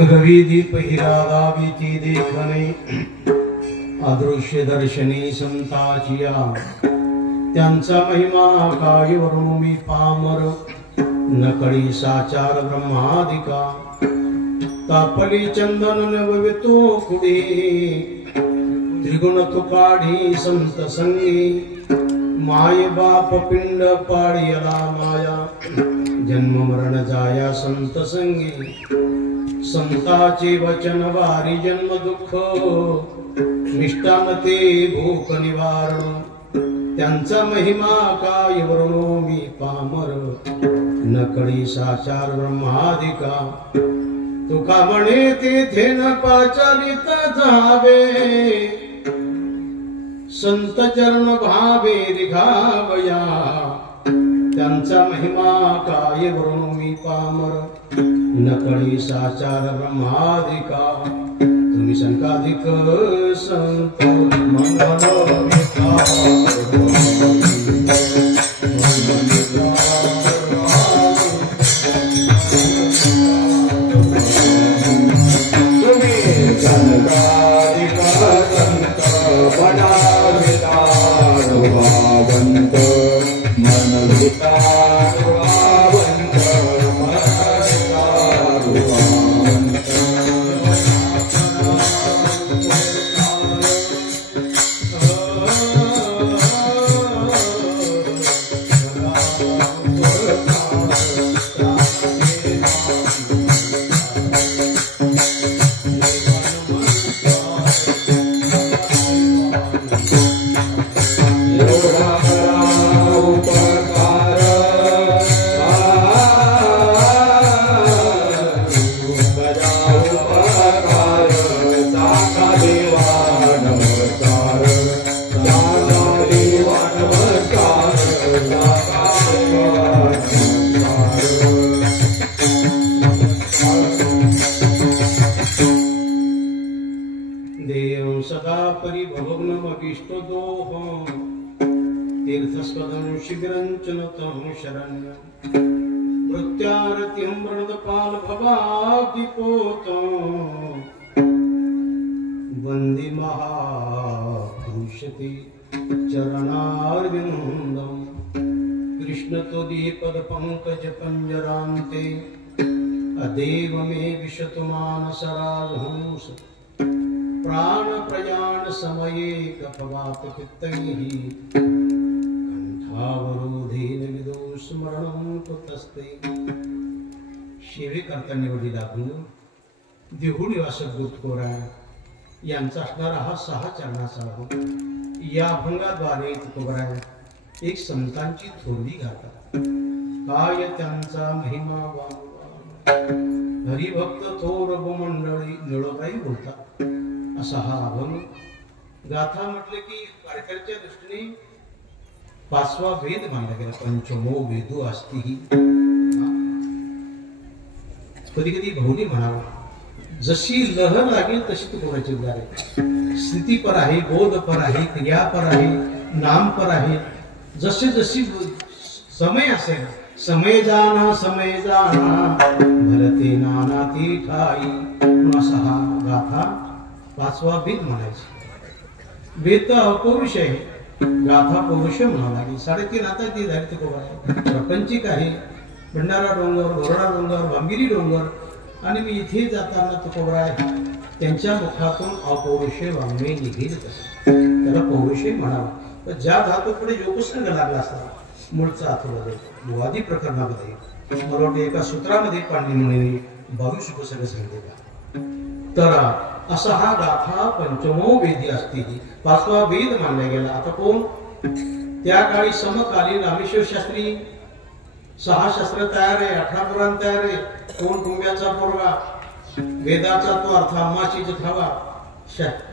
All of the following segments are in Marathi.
रविदीप हिरादाविती देखणे अदृश्य दर्शनी संताचिया त्यांचा महिमा काय वर्णू मी पामर नकळी साचार ब्रह्मादिका तापली चंदन नववितो कुडी त्रिगुण तुपाढी संत संगी माय बाप पिंड पाडियला माया जन्म मरण जाया संत संगी संताचे वचन वारी जन्म दुःख निष्ठामते भूक निवारण त्यांचा महिमा काय वर्णो मी पामर नकळी साचार ब्रह्मादिका तुका म्हणे तेथे न पाचालित जावे संत चरण भावे रिघावया त्यांचा महिमा काय वर्णो मी पामर नकळी साचार ब्रह्मादिका तुम्ही संकाधिक संत मनोविता वंदे महापुरुषते चरणारविंदम कृष्ण तोदीपद पंकज पंजरांते अदेव मे विशतु मानसराजहंस प्राण प्रयाण समये कपवात पित्तैः कंठावरोधेन विदो स्मरणं कुतस्ते शेवे करता निवडलेला अभंग देहू निवासक दूतकोरा यांचा असणारा हा 6 चरणाचा अभंग। या अभंगाद्वारे तुकोबराय एक संतांची थोरवी गातात। काय त्यांचा महिमा हरिभक्त थोर मंडळी निळोबाई बोलतात असा हा अभंग। गाथा म्हटले की वारकऱ्याच्या दृष्टीने 5वा वेद मानला गेला। पंचमो वेदो अस्ति। कधी कधी बहुनी म्हणावं जशी लहर लागेल तशी तू कोणाची उदार आहे। स्थिती पर आहे, बोध पर आहे, क्रिया पर आहे, नाम पर आहे। जसे जशी समय असेल समय जाना भरते नाना ती ठाई। असा हा गाथा 5वा वेद म्हणायची। वेद तर अपौरुष आहे, गाथा पौरुष म्हणावं लागेल। 3.5 आता ती झाली तुकोबराय प्रपंचिक आहे। भंडारा डोंगर, बोरडा डोंगर, भांगिरी डोंगर आणि मी इथे जाताना तुकोबराय त्यांच्या मुखातून अपौरुषे वाङ्मय निघेल त्याला पौरुषे म्हणावं। तर ज्या धातू पुढे योगसंग लागला असता मूळचा अथर्ववेद वादी प्रकरणामध्ये मला वाटतं एका सूत्रामध्ये पांडे मुनीने 22 उपसर्ग सांगितले। तर असा हा गाथा पंचमो वेदी असते 5वा वेद मानला गेला। आता कोण त्या काळी समकालीन रामेश्वर शास्त्री 6 शास्त्र तयार आहे, 18 पुराण तयार आहे। कोण कुंभ्याचा पोरगा वेदाचा तो अर्थ अम्माची जठावा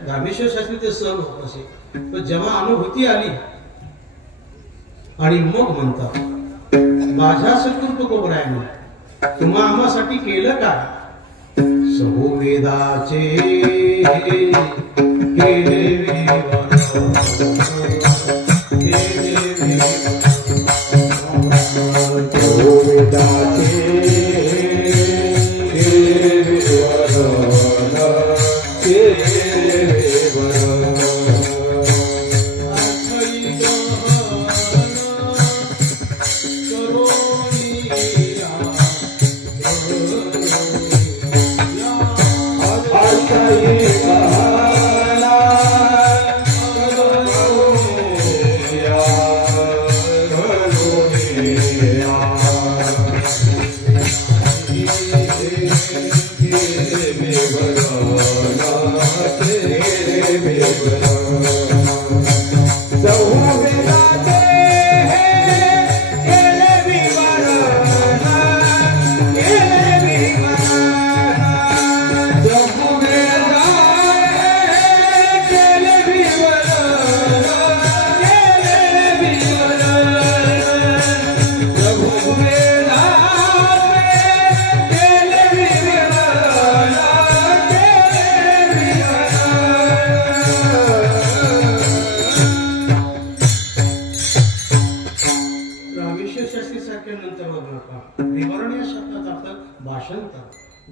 रामेश्वर शास्त्री ते सर्व होत असे। पण जेव्हा अनुभूती आली आणि मग म्हणतात माझ्या सद्गुरू तुकोबरायांनी तुम्हा आम्हासाठी केलं काय? सहो वेदाचे केले वेदाचे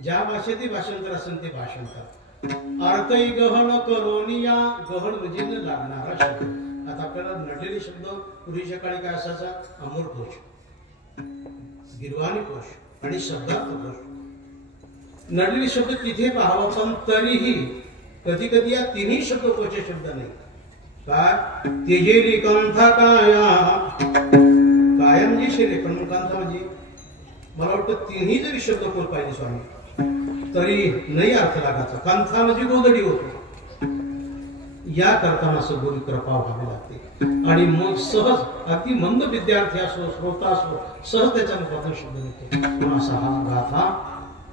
ज्या भाषेत भाषांतर असेल ते भाषांतर अर्थही गहन करोनिया गहन म्हणजे लागणारा शब्द. आता आपल्याला नडलेले शब्द पूर्वीच्या काळी काय असायचा? अमोल कोश, गिरवाणी कोश आणि शब्दार्थ कोश. नडलेले शब्द तिथे पाहावं, पण तरीही कधी कधी या तिन्ही शब्दकोश शब्द नाही. काय तेजेली कंथा काया कायम जी शिरे, पण कंथा म्हणजे मला वाटतं तिन्ही जरी शब्दकोश पाहिजे स्वामी तरी नाही अर्थ लागायचा. कंथा म्हणजे गोधडी होतो. या करताना सगळी कृपा व्हावी लागते आणि मग सहज अति मंद विद्यार्थी असो श्रोता असो सहज त्याच्या मुखातून शब्द निघतो. असा हा गाथा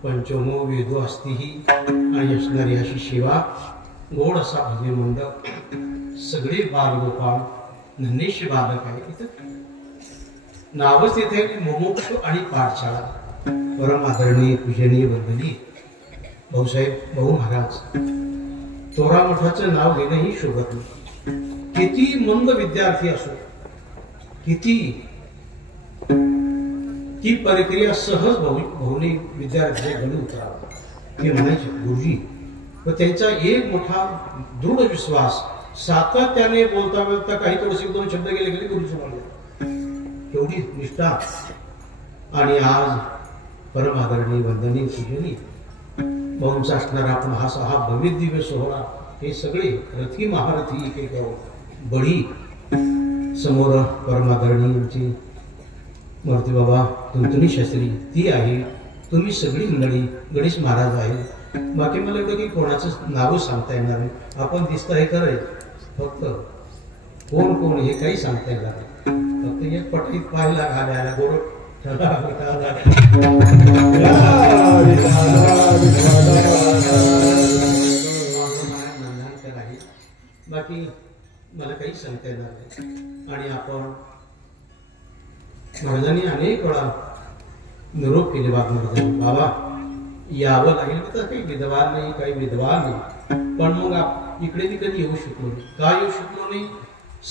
पंचमो वेदो असतीही आणि असणारी अशी शिवा गोड असा भजन मंडप सगळे बालगोपाळ नन्हेशी बालक आहे. इथं नावच इथे मुमुक्षु आणि पाठशाळा. परम आदरणीय पूजनीय वंदनीय भाऊसाहेब भाऊ महाराज तोरा मठाचं नाव घेणंही शोभत नाही. किती मंद विद्यार्थी असो, किती ती प्रक्रिया सहज भाऊनी विद्यार्थी गणू उतरावा ते म्हणायचे गुरुजी. व त्यांचा एक मोठा दृढ विश्वास सातत्याने बोलता बोलता काही थोडेसे दोन शब्द गेले गेले गुरुजी म्हणले. एवढी निष्ठा. आणि आज परम आदरणीय वंदनीय पूजनीय भाऊंचा असणारा आपण हा भव्य दिव्य सोहळा हे सगळे रथी महारथी एक बडी समोर परम आदरणीयांची मूर्ती बाबा तुंतुनी शास्त्री ती आहे. तुम्ही सगळी मंडळी गणेश महाराज आहे. बाकी मला एवढं की कोणाचं नाव सांगता येणार नाही. आपण दिसतं हे खरंय, फक्त कोण कोण हे काही सांगता येणार नाही. फक्त एक पटकीत पाहायला घालायला गोड बाकी मला काही सांगता येणार नाही. आणि आपण महाराजांनी अनेक वेळा निरोप केले बाबा यावं लागेल. तर काही विद्वान नाही, काही विद्वान नाही, पण मग इकडे मी कधी येऊ शकलो नाही. का येऊ शकलो नाही?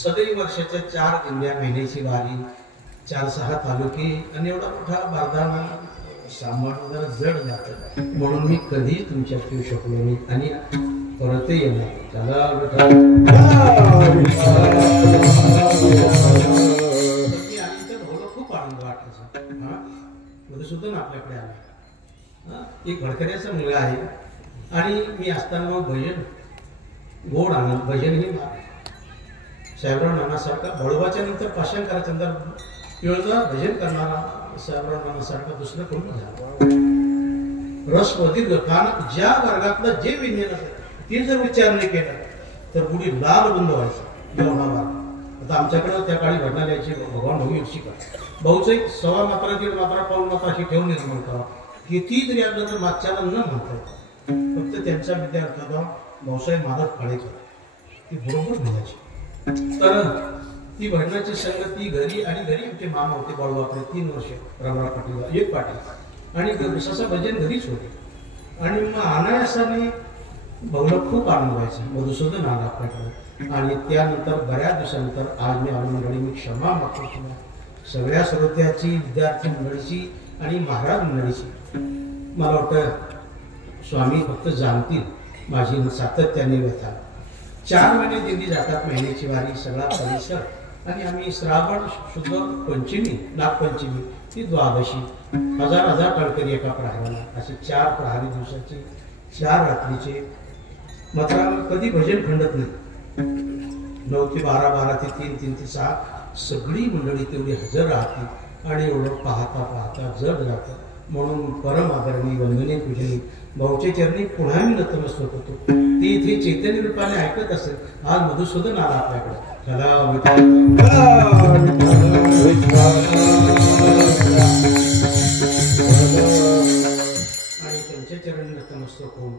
सदैव वर्षाच्या 4 दिंड्या, महिन्याची वारी, 4-6 तालुके आणि एवढा मोठा बारदाना सांभाळून जरा जड जात म्हणून मी कधी तुमच्यात येऊ शकलो नाही आणि परत येणार. त्याला खूप आनंद वाटायचा. मधुसूदन आपल्याकडे आला, एक भडकऱ्याचा मुलगा आहे आणि मी असताना मग भजन गोड आनंद भजन हे साहेबराव नानासारखा बळवाच्या नंतर पाषाणकाराच्या नंतर पिवळदार भजन करणारा साहेबराव नानासारखा दुसरं कोणी झाला. रस प्रदीर्घ कारण ज्या वर्गातलं जे विज्ञान असेल ते जर विचार नाही केला तर पुढे लाल बंद व्हायचं एवढा वर्ग. आता आमच्याकडे त्या काळी घडणार यायची भगवान भाऊ शिका भाऊचं एक 1.25 मात्रा 1.5 मात्रा 1.5 मात्रा अशी ठेवून निर्माण करा. किती जरी आपलं तर मागच्याला न म्हणता फक्त त्यांचा विद्यार्थी होता भाऊसाहेब माधव फाळेकर, ती बरोबर म्हणायची. तर ती भजनाची संगती घरी आणि घरी आमचे मामा होते बळवाकडे 3 वर्ष रमणा पाटील एक पाटील आणि ससा भजन घरीच होते. आणि मग अनायासाने भाऊला खूप आनंद व्हायचा. मधुसूदन आला आपल्याकडे आणि त्यानंतर बऱ्याच दिवसानंतर आज मी आलो मंडळी मी क्षमा मागतो सगळ्या श्रोत्याची, विद्यार्थी मंडळीची आणि महाराज मंडळीची. मला वाटतं स्वामी फक्त जाणतील माझी सातत्याने व्यथा. 4 महिने दिंडी जातात, महिन्याची वारी, सगळा परिसर आणि आम्ही श्रावण शुद्ध पंचमी, नागपंचमी ती द्वादशी, 1000 टाळकरी एका प्रहाराला, असे 4 प्रहारी दिवसाचे 4 रात्रीचे. मात्र कधी भजन खंडत नाही. 9 ते 12, 12 ते 3, 3 ते 6 सगळी मंडळी तेवढी हजर राहते आणि एवढं पाहता पाहता जड जातं. म्हणून परम आदरणीय वंदनीय पूजनीय भाऊच्या चरणी पुन्हा मी नतमस्तक होतो. ती इथे चैतन्य रूपाने ऐकत असेल. आज मधुसूदन आला आपल्याकडे. आणि त्यांच्या चरणी नतमस्तक होऊन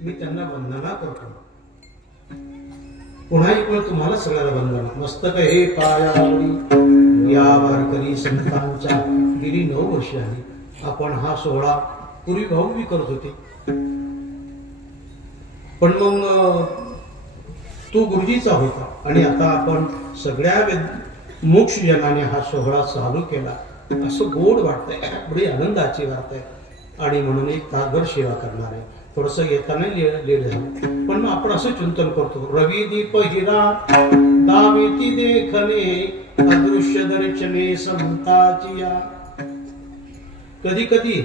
मी त्यांना वंदना करतो. पुन्हा एक वेळ तुम्हाला सगळ्याला वंदना. मस्तक हे पायावरी या वारकरी संतांच्या गेली 9 वर्षे आली. आपण हा सोहळा पूर्वी भाऊ करत होते, पण मग तो गुरुजीचा होता आणि आता आपण सगळ्या मोक्षजनाने हा सोहळा चालू केला. असं गोड वाटतंय, बडी आनंदाची वार्ता आहे. आणि म्हणून एक तासभर सेवा करणार आहे. थोडस येताना लेट झालं, पण मग आपण असं चिंतन करतो. रवी दीप हिरा दावेती देखणे अदृश्य दर्शने संताची या. कधी कधी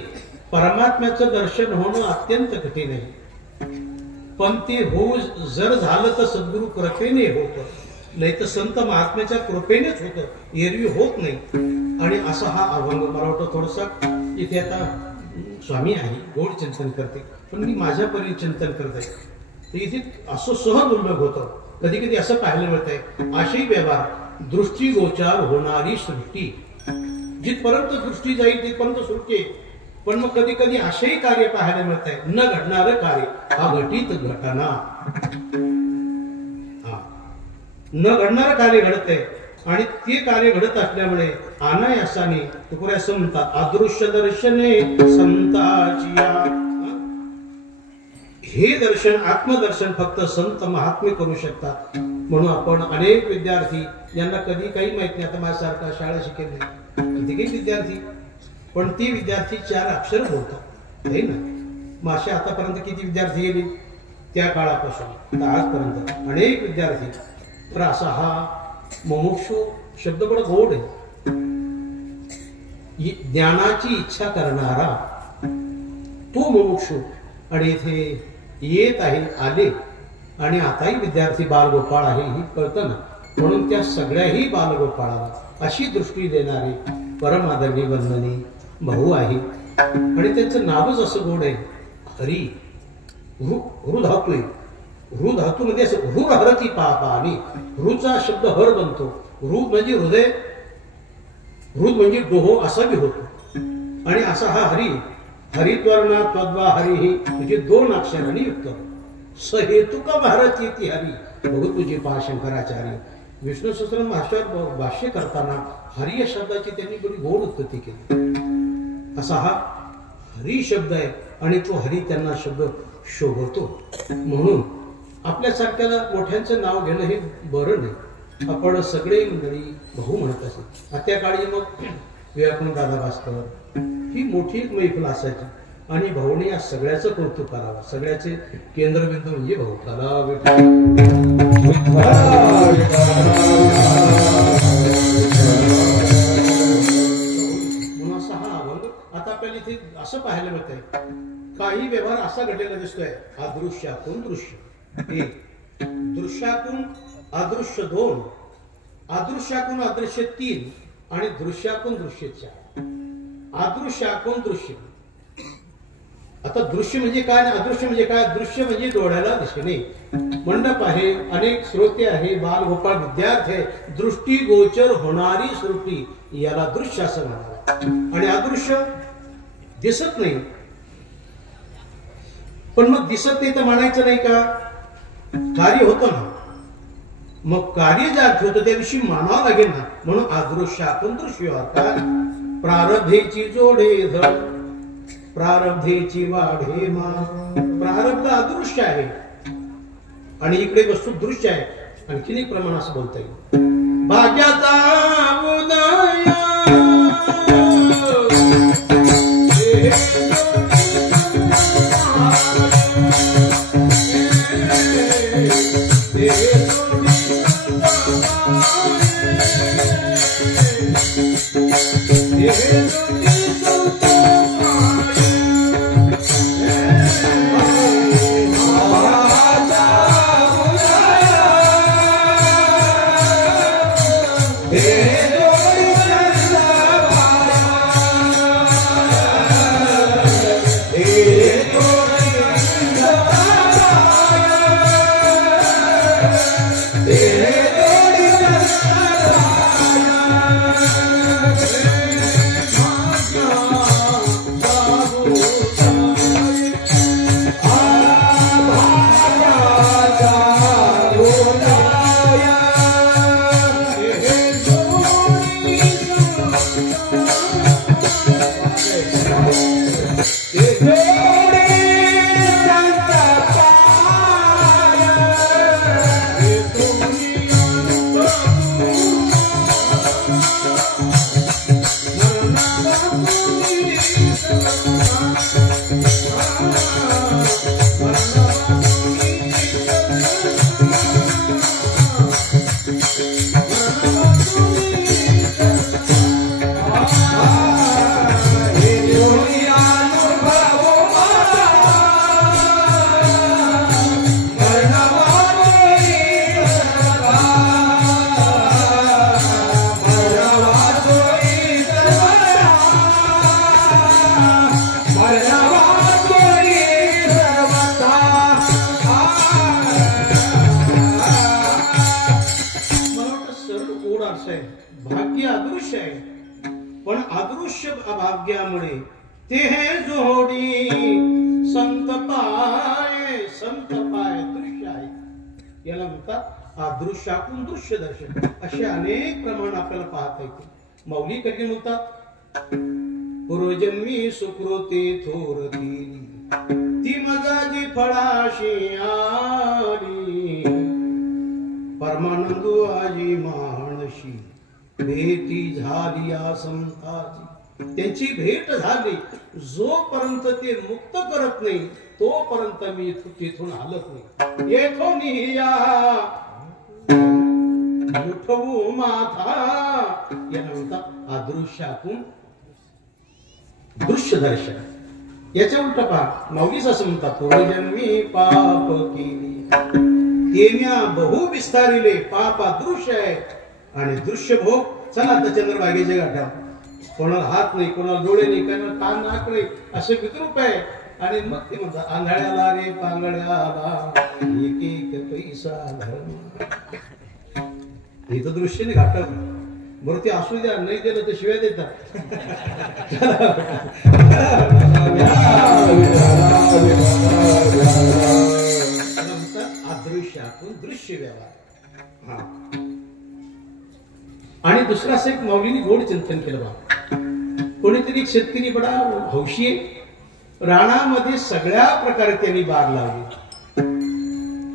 परमात्म्याचं दर्शन होणं अत्यंत कठीण आहे, पण ते जर झालं तर सद्गुरु कृपेने होतं, नाही तर संत महात्म्याच्या कृपेनेच होतं, एरवी होत नाही. आणि असा हा अभंग मला वाटतं. थोडसा इथे आता स्वामी आहे, गोड चिंतन करते, पण मी माझ्या परी चिंतन करत आहे. तर इथे असं सहज उल्लेख होतं. कधी कधी असं पाहायला मिळत आहे, आशय व्यवहार दृष्टीगोचार होणारी सृष्टी. जिथपर्यंत दृष्टी जाईल तिथपर्यंत सृष्टी. पण मग कधी कधी असेही कार्य पाहायला मिळत आहे, न घडणारं कार्य अघटित घटना. न घडणारं कार्य घडत आहे आणि ते कार्य घडत असल्यामुळे अनायासाने तुकडे असं म्हणतात, अदृश्य दर्शने संताची. हे दर्शन आत्मदर्शन फक्त संत महात्मे करू शकतात. म्हणून आपण अनेक विद्यार्थी ज्यांना कधी काही माहित नाही, आता माझ्यासारखा शाळा शिकेल नाही, किती काही विद्यार्थी, पण ती विद्यार्थी 4 अक्षर बोलतात, नाही ना. मग असे आतापर्यंत किती विद्यार्थी गेले त्या काळापासून आजपर्यंत अनेक विद्यार्थी. तर असा हा मुमुक्षु शब्द बडा गोड आहे. ज्ञानाची इच्छा करणारा तो मुमुक्षु. आणि इथे येत आहे, आले, आणि आताही विद्यार्थी बालगोपाळ आहे हे कळतं ना. म्हणून त्या सगळ्याही बालगोपाळाला अशी दृष्टी देणारे परम आदरणीय वंदनीय भाऊ आहे. आणि त्यांचं नावच असं गोड आहे, हरी. हृ धातू आहे. हृ धातूमध्ये असं हृ हरती पापा. आणि हृचा शब्द हर बनतो. हृ म्हणजे हृदय, हृद म्हणजे डोहो असा बी होतो. आणि असा हा हरी. हरिद्वर्णा त्वद्वा हरी ही म्हणजे 2 अक्षरांनी युक्त. सहेतुक भारती ती हरी. बघू तुझे पहा शंकराचार्य विष्णू सहस्त्रनाम भाष्यात भाष्य करताना हरी या शब्दाची त्यांनी बरी गोड उत्पत्ती केली. असा हा हरी शब्द आहे आणि तो हरी त्यांना शब्द शोभतो. म्हणून आपल्यासारख्याला मोठ्यांचं नाव घेणं हे बरं नाही. आपण सगळे मंडळी भाऊ म्हणत असेल. त्या काळी मग विवेकानंद दादा भास्कर ही मोठी एक मैफल असायची आणि भाऊने या सगळ्याचं कौतुक करावं. सगळ्याचे केंद्रबिंदू म्हणजे भाऊ. म्हणून असा हा अभंग. आता आपल्याला इथे असं पाहायला मिळत आहे, काही व्यवहार असा घडलेला दिसतोय. अदृश्यातून दृश्य 1, दृश्यातून अदृश्य 2, अदृश्यातून अदृश्य 3 आणि दृश्यातून दृश्य 4. अदृश्यातून दृश्य. आता दृश्य म्हणजे काय, अदृश्य म्हणजे काय? दृश्य म्हणजे डोळ्याला दिसणे. मंडप आहे, अनेक श्रोते आहे, बालगोपाळ विद्यार्थी आहे, दृष्टी गोचर होणारी सृष्टी, याला दृश्य असं म्हणावं. आणि अदृश्य दिसत नाही. पण मग दिसत नाही तर म्हणायचं नाही का? कार्य होतं ना. मग कार्य जे होतं त्याविषयी मानावं लागेल ना. म्हणून अदृश्यातून दृश्य. काय? प्रारब्धेची जोडे धड, प्रारब्धेची वाढे मा. प्रारब्ध अदृश्य आहे आणि इकडे वस्तू दृश्य आहे. आणखीन एक प्रमाण असं बोलता येईल. भाग्याचा उदय भाग्य अदृश्य आहे, पण अदृश्य अभाग्यामुळे ते हे जोडी संत पाय दृश्य आहे. याला म्हणतात अदृश्यातून दृश्य दर्शन. असे अनेक प्रमाण आपल्याला पाहता येते. मौली कधी म्हणतात पूर्वजन्मी सुकृती थोर ती मजाजी फळाशी आली परमानंदू आजी माणशी भेटी झाली या संताची. त्यांची भेट झाली. जोपर्यंत ते मुक्त करत नाही तोपर्यंत मी तिथून हलत नाही. येथून या उठवू माथा याला म्हणतात अदृश्यातून दृश्य दर्शन. याच्या उलट पहा माऊलीच असं म्हणतात पूर्वजन्मी पाप केली तेम्या बहु विस्तारिले. पाप अदृश्य आहे आणि दृश्य भोग. चला तर चंद्रभागेचे गाठा. कोणाला हात नाही, कोणाला डोळे नाही, कोणाला कान नाक नाही, असे विद्रूप आहे. आणि मग ते म्हणतात आंधळ्याला रे पांगड्याला एक एक पैसा धर्म. हे तर दृश्य नाही घाटत. बरं ते असू द्या, नाही दिलं तर शिव्या देतात. अदृश्यातून दृश्य व्यवहार. आणि दुसरा असं एक माऊलीने गोड चिंतन केलं बा. कोणीतरी एक शेतकरी बडा हौशी आहे. राणामध्ये सगळ्या प्रकारे त्यांनी बाग लावली,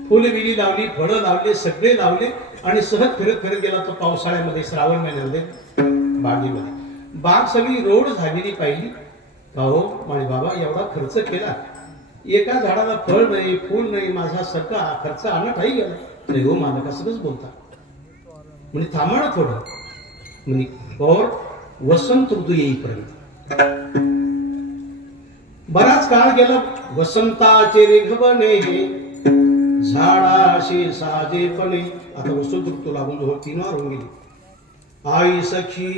फुलबिली लावली, फळं लावले, सगळे लावले आणि सहज फिरत फिरत गेला तो पावसाळ्यामध्ये श्रावण महिन्यामध्ये बागेमध्ये. बाग सगळी रोड झालेली पाहिली. हो माळी बाबा एवढा खर्च केला, एका झाडाला फळ नाही, फूल नाही, माझा सगळा खर्च आणत नाही गेला. नाही हो मालक असंच बोलता. म्हणजे थांबा ना थोडं. म्हणजे और वसंत ऋतू येईपर्यंत बराच काळ गेला. वसंताचे रेघवणे झाडाशी साजेपणे. आता वसंत ऋतू लागून जवळ 3 वार होऊन गेली. आई सखी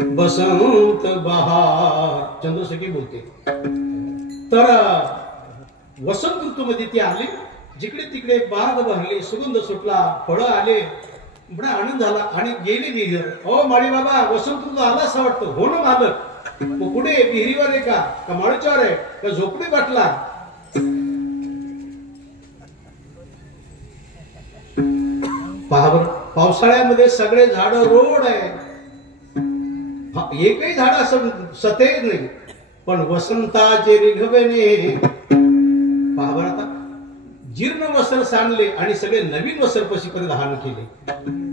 बसंत बहार चंद्रसखी बोलते. तर वसंत ऋतूमध्ये ते आले. जिकडे तिकडे बाग भरले, सुगंध सुटला, फळं आले, बडा आनंद झाला. आणि गेले विहीर. ओ माळी बाबा वसंत ऋतू आला असं वाटतं. हो ना मालक. कुठे विहिरीवर आहे का माळीच्यावर आहे का झोपडी वाटला. पावसाळ्यामध्ये सगळे झाड रोड आहे, एकही झाड असं सतेज नाही. पण वसंताचे रिघवेने पहा आता जीर्ण वस्त्र सांडले आणि सगळे नवीन वस्त्र पशी परिधान केले.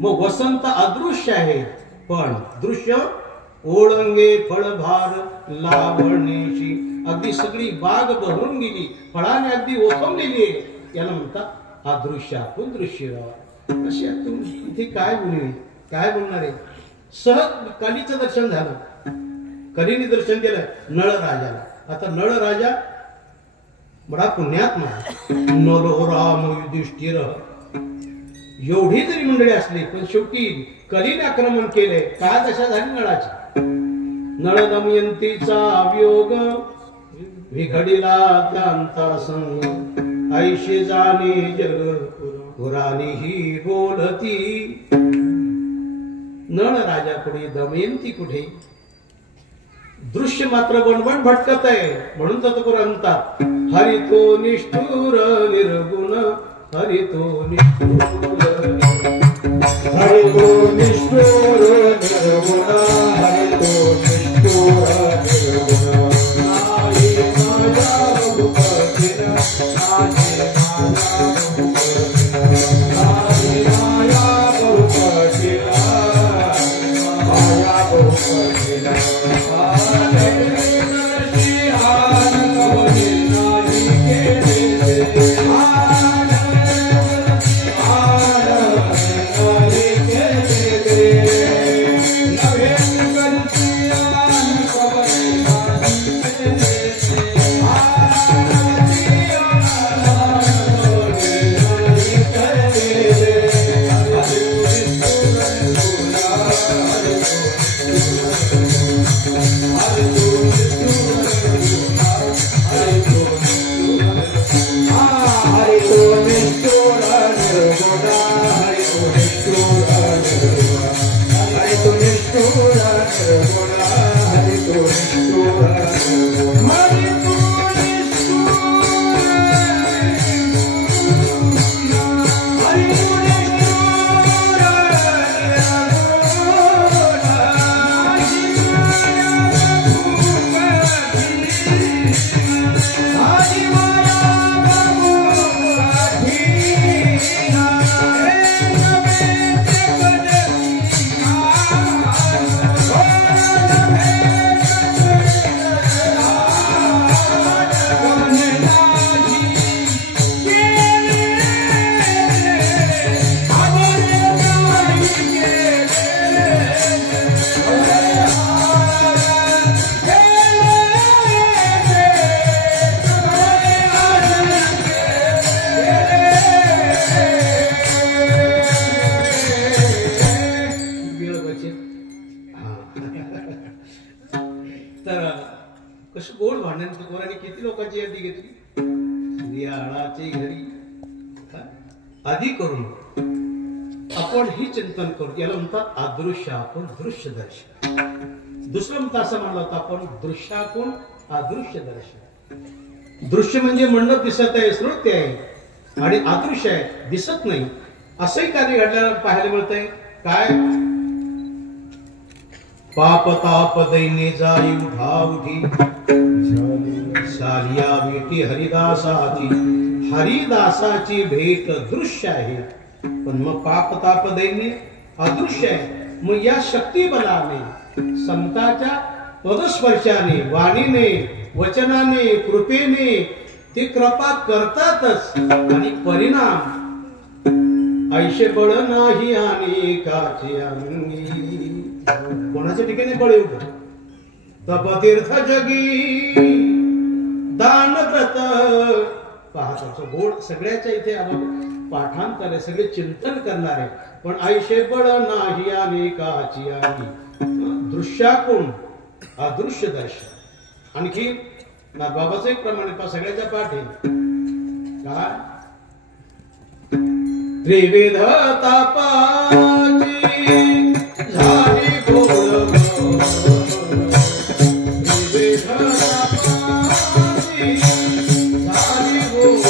मग वसंत अदृश्य आहे पण दृश्य ओळंगे फळभार लावणीची. अगदी सगळी बाग बहरून गेली, फळाने अगदी ओथंबलेली आहे. याला म्हणतात अदृश्यातून दृश्य. कशातून इथे काय बोलू, काय बोलणार आहे. सहज कलीचं दर्शन झालं. कलीने दर्शन केलं नळ राजाला. आता नळ राजा बडा पुण्यात्मा. नलो राम युधिष्ठिर एवढी जरी मंडळी असली पण शेवटी कलीने आक्रमण केले. काय दशा झाली नळाची. नळ दमयंतीचा वियोग विघडिला त्यांचा संग. ऐशी जाणे जग पुराणी ही बोलती. नळ राजा कुठे, दमयंती कुठे. दृश्य मात्र बनबन भटकत आहे. म्हणून तर म्हणतात हरितो निष्ठुर निर्गुण. हरितो निष्ठुर हरितो निष्ठुर निर्गुण. हरितो निष्ठुर निर्गुण. श्लोकाची यादी घेतली. सूर्याळाचे घरी आधी करून आपण ही चिंतन करू. याला म्हणतात अदृश्याकून दृश्य दर्शन. दुसरं म्हणतं असं म्हणलं होतं आपण दृश्याकून अदृश्य दर्शन. दृश्य म्हणजे मंडप दिसत आहे, श्रुत्य आहे, आणि अदृश्य आहे, दिसत नाही. असंही कार्य घडल्याला पाहायला मिळतंय. काय पाप ताप दैन्य जाई उठा उठी सालिया भेटी हरिदासाची. हरिदासाची भेट दृश्य आहे, पण मग पाप ताप दैन्य अदृश्य आहे. मग या शक्ती बलाने, संताच्या पदस्पर्शाने, वाणीने, वचनाने, कृपेने ते कृपा करतातच. आणि परिणाम ऐशे बळ नाही अनेकाचे अंगी. कोणाच्या ठिकाणी बळ येऊ. तपतीर्थ जगी दान व्रत पाहतो गोड सगळ्याच्या इथे पाठांतर आहे, सगळे चिंतन करणार आहे. पण ऐशे बळ नाही अनेकाची अंगी. दृश्याकूण अदृश्य दर्शन. आणखी नाथबाबाचं एक प्रमाणे सगळ्याच्या पाठ आहे. काय त्रिविध तापाची झाली गोड. त्रिविध तापाची झाली गोड.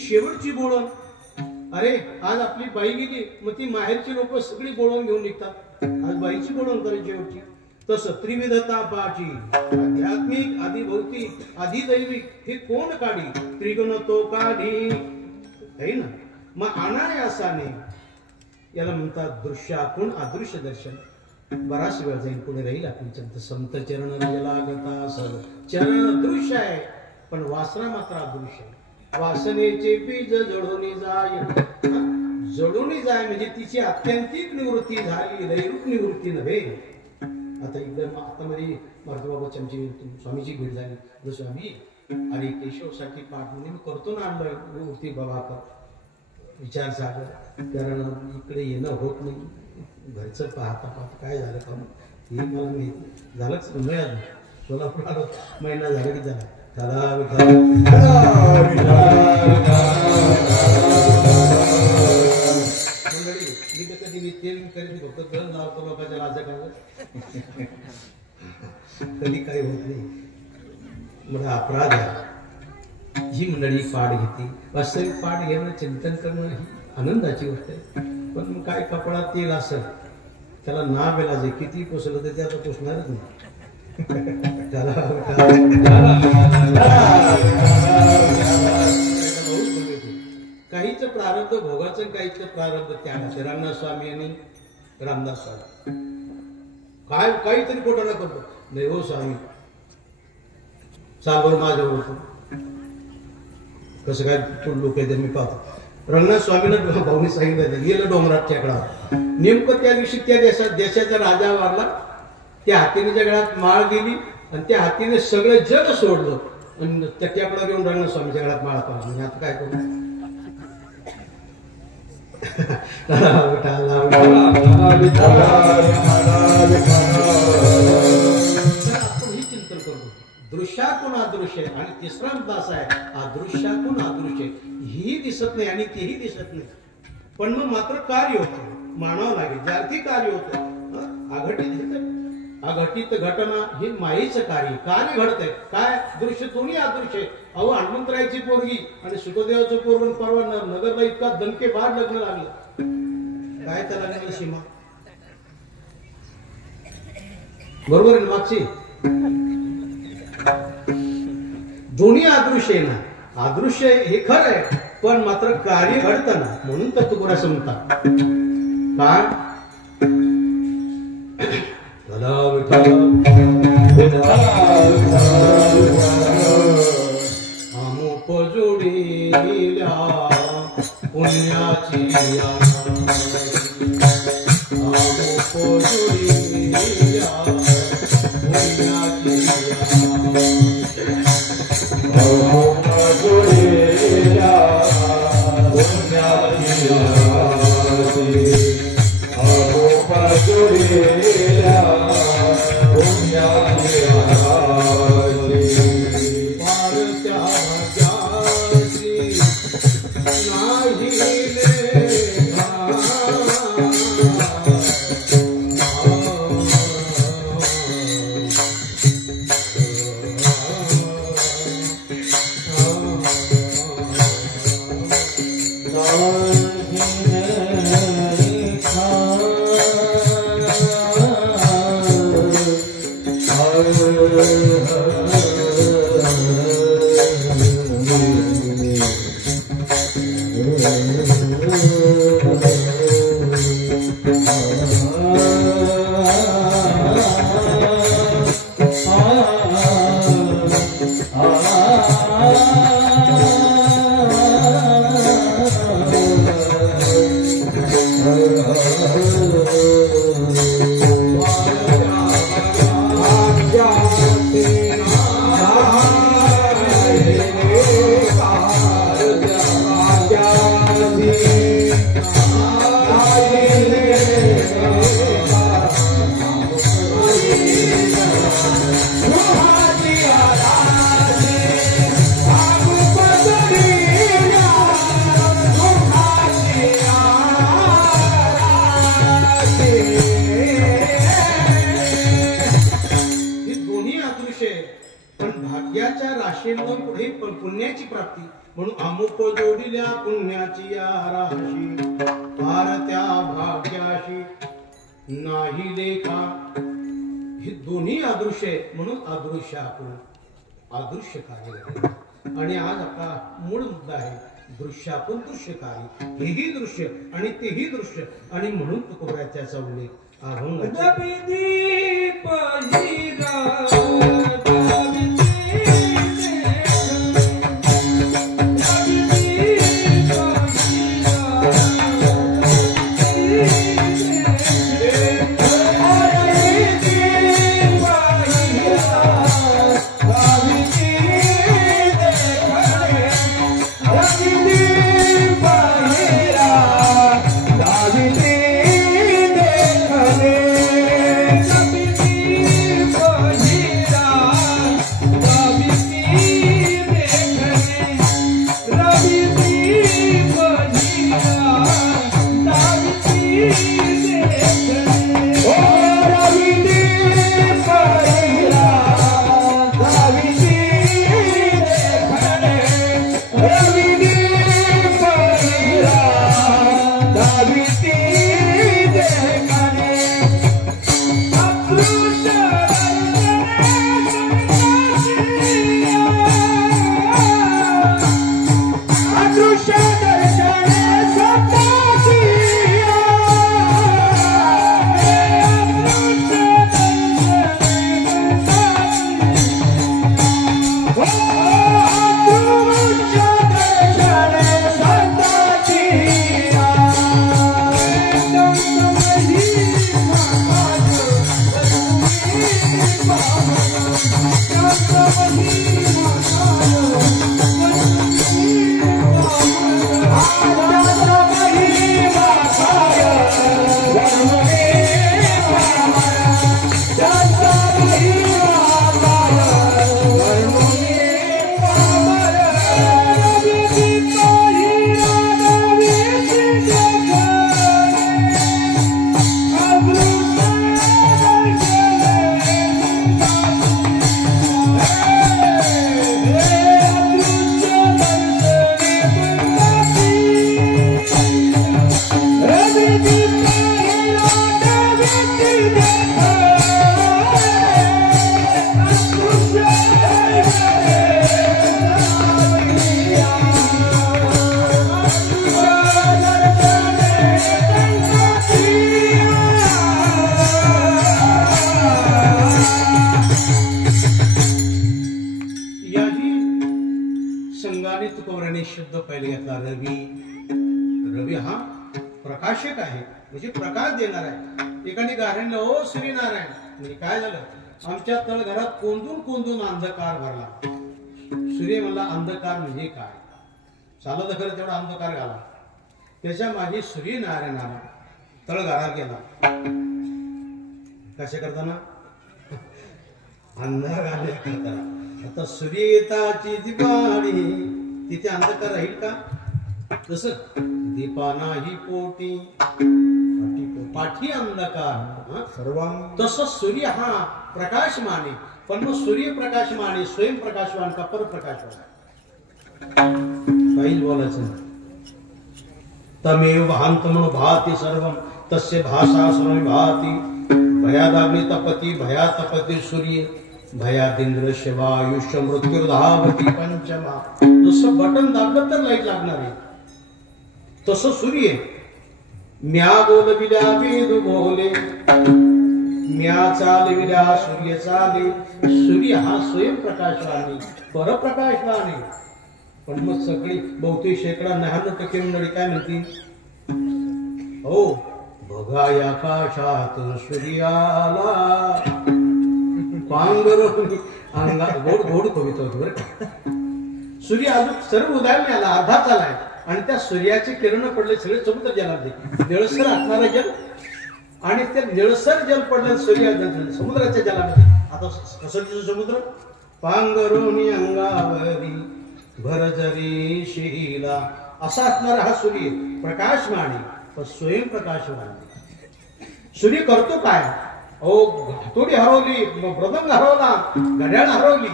शेवटची बोळण. अरे आज आपली बाई गेली, मग ती माहेरची लोक सगळी बोळण घेऊन निघतात. आज बाईची बोळण करायची शेवटची. तसं त्रिविधता पाची आध्यात्मिक, आधी भौतिक, आधी दैविक हे कोण काढी. त्रिगुण तो काढी आहे ना. मग अनायासाने याला म्हणतात दृश्याकूण अदृश्य दर्शन. बराच वेळ जाईल, पुढे राहील आपली चिंता. संत चरण लागता सर्व चरण दृश्य आहे, पण वासना मात्र अदृश्य आहे. वासनेचे बीज जडोनी जाय. जडोनी जाय म्हणजे तिची आत्यंतिक निवृत्ती झाली, दैरूप निवृत्ती नव्हे. आता एकदम आता मध्ये मारुतीबाबाची आमची स्वामीची भेट झाली. स्वामी अरे केशवसाठी पाठ म्हणजे मी करतो ना, आणलोय मूर्ती बाबा विचार सागर. कारण इकडे येणं होत नाही, घरचं पाहता पाहता काय झालं का हे मला माहिती झालंच. मिळालं सोलापूर आलो, महिना झाला की झाला. मंडळी मी तर कधी मी तेल करीत फक्त गळ लावतो लोकांच्या लाजा काय कधी काही होत नाही. मला अपराध आहे. ही मंडळी पाठ घेते. वास्तविक पाठ घेणं, चिंतन करणं ही आनंदाची गोष्ट आहे. पण काय कपडात तेल असेल त्याला ना बेलाजे किती पोचलं तर ते आता पोचणारच नाही. काहीच प्रारब्ध भोगाचं, काहीच प्रारब्ध त्यागाचं. रामनाथ स्वामी आणि रामदास स्वामी काय काहीतरी कोटाला करतो. नाही हो स्वामी चालवर माझ्या ओळखून कसं काय लोक आहे मी पाहतो. रंगनाथ स्वामीनं भाऊनी सांगितलं गेलं डोंगरात टेकडा. नेमकं त्या दिवशी त्या देशाचा राजा वारला. त्या हातीने गळ्यात माळ गेली आणि त्या हातीने सगळं जग सोडलं आणि त्या टेकडा घेऊन रंगनाथ स्वामीच्या गळ्यात माळ पाहिजे. म्हणजे आता काय करू. चिंतन करतो दृश्यातून अदृश्य आणि तिसरा मुद्दा असा आहे अदृश्यातून अदृश्य ही दिसत नाही आणि तेही दिसत नाही पण मग मात्र कार्य होतं मानावं लागेल ज्यार्थी कार्य होतं अघटित घटना ही मायेचं कार्य घडतंय काय दृश्य दोन्ही अदृश्य अहो हनुमंतरायची पोरगी आणि सुखदेवाचं पोरगण परवा नगरला इतका दणके बार लग्न लागलं काय त्याला लागलं सीमा बरोबर आहे मागची दोन्ही अदृश्य ना अदृश्य हे खरं आहे पण मात्र कार्य घडतं ना म्हणून तर तुकोर असं म्हणतात काय अमुप जोडील्या पुण्याची अमुप जोडील्या पुण्याची पुण्याची प्राप्ती म्हणून अमुक जोडील्या पुण्याची राशी पार त्या भाग्याशी नाही लेखा ही दोन्ही अदृश्य म्हणून अदृश्य आपण अदृश्य कार्य आणि आज आपला मूळ मुद्दा आहे दृश्यातून दृश्य कार्य हेही दृश्य आणि तेही दृश्य आणि म्हणून तुकोबराय त्याचा उल्लेख अभंग प्रकाशक आहे, म्हणजे प्रकाश देणार आहे. एकाने गाऱ्यांना ओ श्रीनारायण म्हणजे काय झालं, आमच्या तळघरात कोंदून कोंदून अंधकार भरला. सूर्य म्हणला अंधकार म्हणजे काय, चालत खरं तेवढा अंधकार घाला. त्याच्या मागे सूर्यनारायण आला, तळघरात गेला. कशा करताना अंधार घालण्याकरता. आता सूर्य येताची दिवाळी, तिथे अंधकार राहील का? तसं दीपा नाही पोटी पाठी अंधकार सर्व. तसं सूर्य हा प्रकाशमान आहे, पण मग सूर्य प्रकाशमान आहे स्वयंप्रकाशवान का परप्रकाशवान? काहीच बोलायचं. तमेव भांतमनो भाति सर्वं तस्य भाषा समविभाति. भयादाग्नि तपति भया तपति सूर्य भयादिंद्र शिवायुष्य मृत्युर्धावती पंचमा. जसं बटन दाबलं तर लाईट लागणार आहे, तसं सूर्य. म्या बोलविल्या वेद बोले, म्या चालविल्या सूर्य चाले. सूर्य हा स्वयंप्रकाशवाणी परप्रकाशवाणी. पण मग सगळी बहुतेक 99% मंडळी काय म्हणतील, हो बघा या आकाशात सूर्याला पांघरून अंगा. गोड गोड कविता होती बरं का. सूर्य अजून सर्व उदयाला मिळाला, अर्धा चालाय, आणि त्या सूर्याचे किरण पडले सगळे समुद्र जलामध्ये. निळसर असणारं जल आणि ते निळसर जल पडलं सूर्य समुद्राच्या जलामध्ये. आता कसं दिसतो समुद्र, पांघरुणी अंगावरी भरजरी शिला. असा असणारा हा सूर्य प्रकाशमानी पण स्वयंप्रकाशवाणी. सूर्य करतो काय, थोडी हरवली, मृदंग हरवला, घड्याळ हरवली.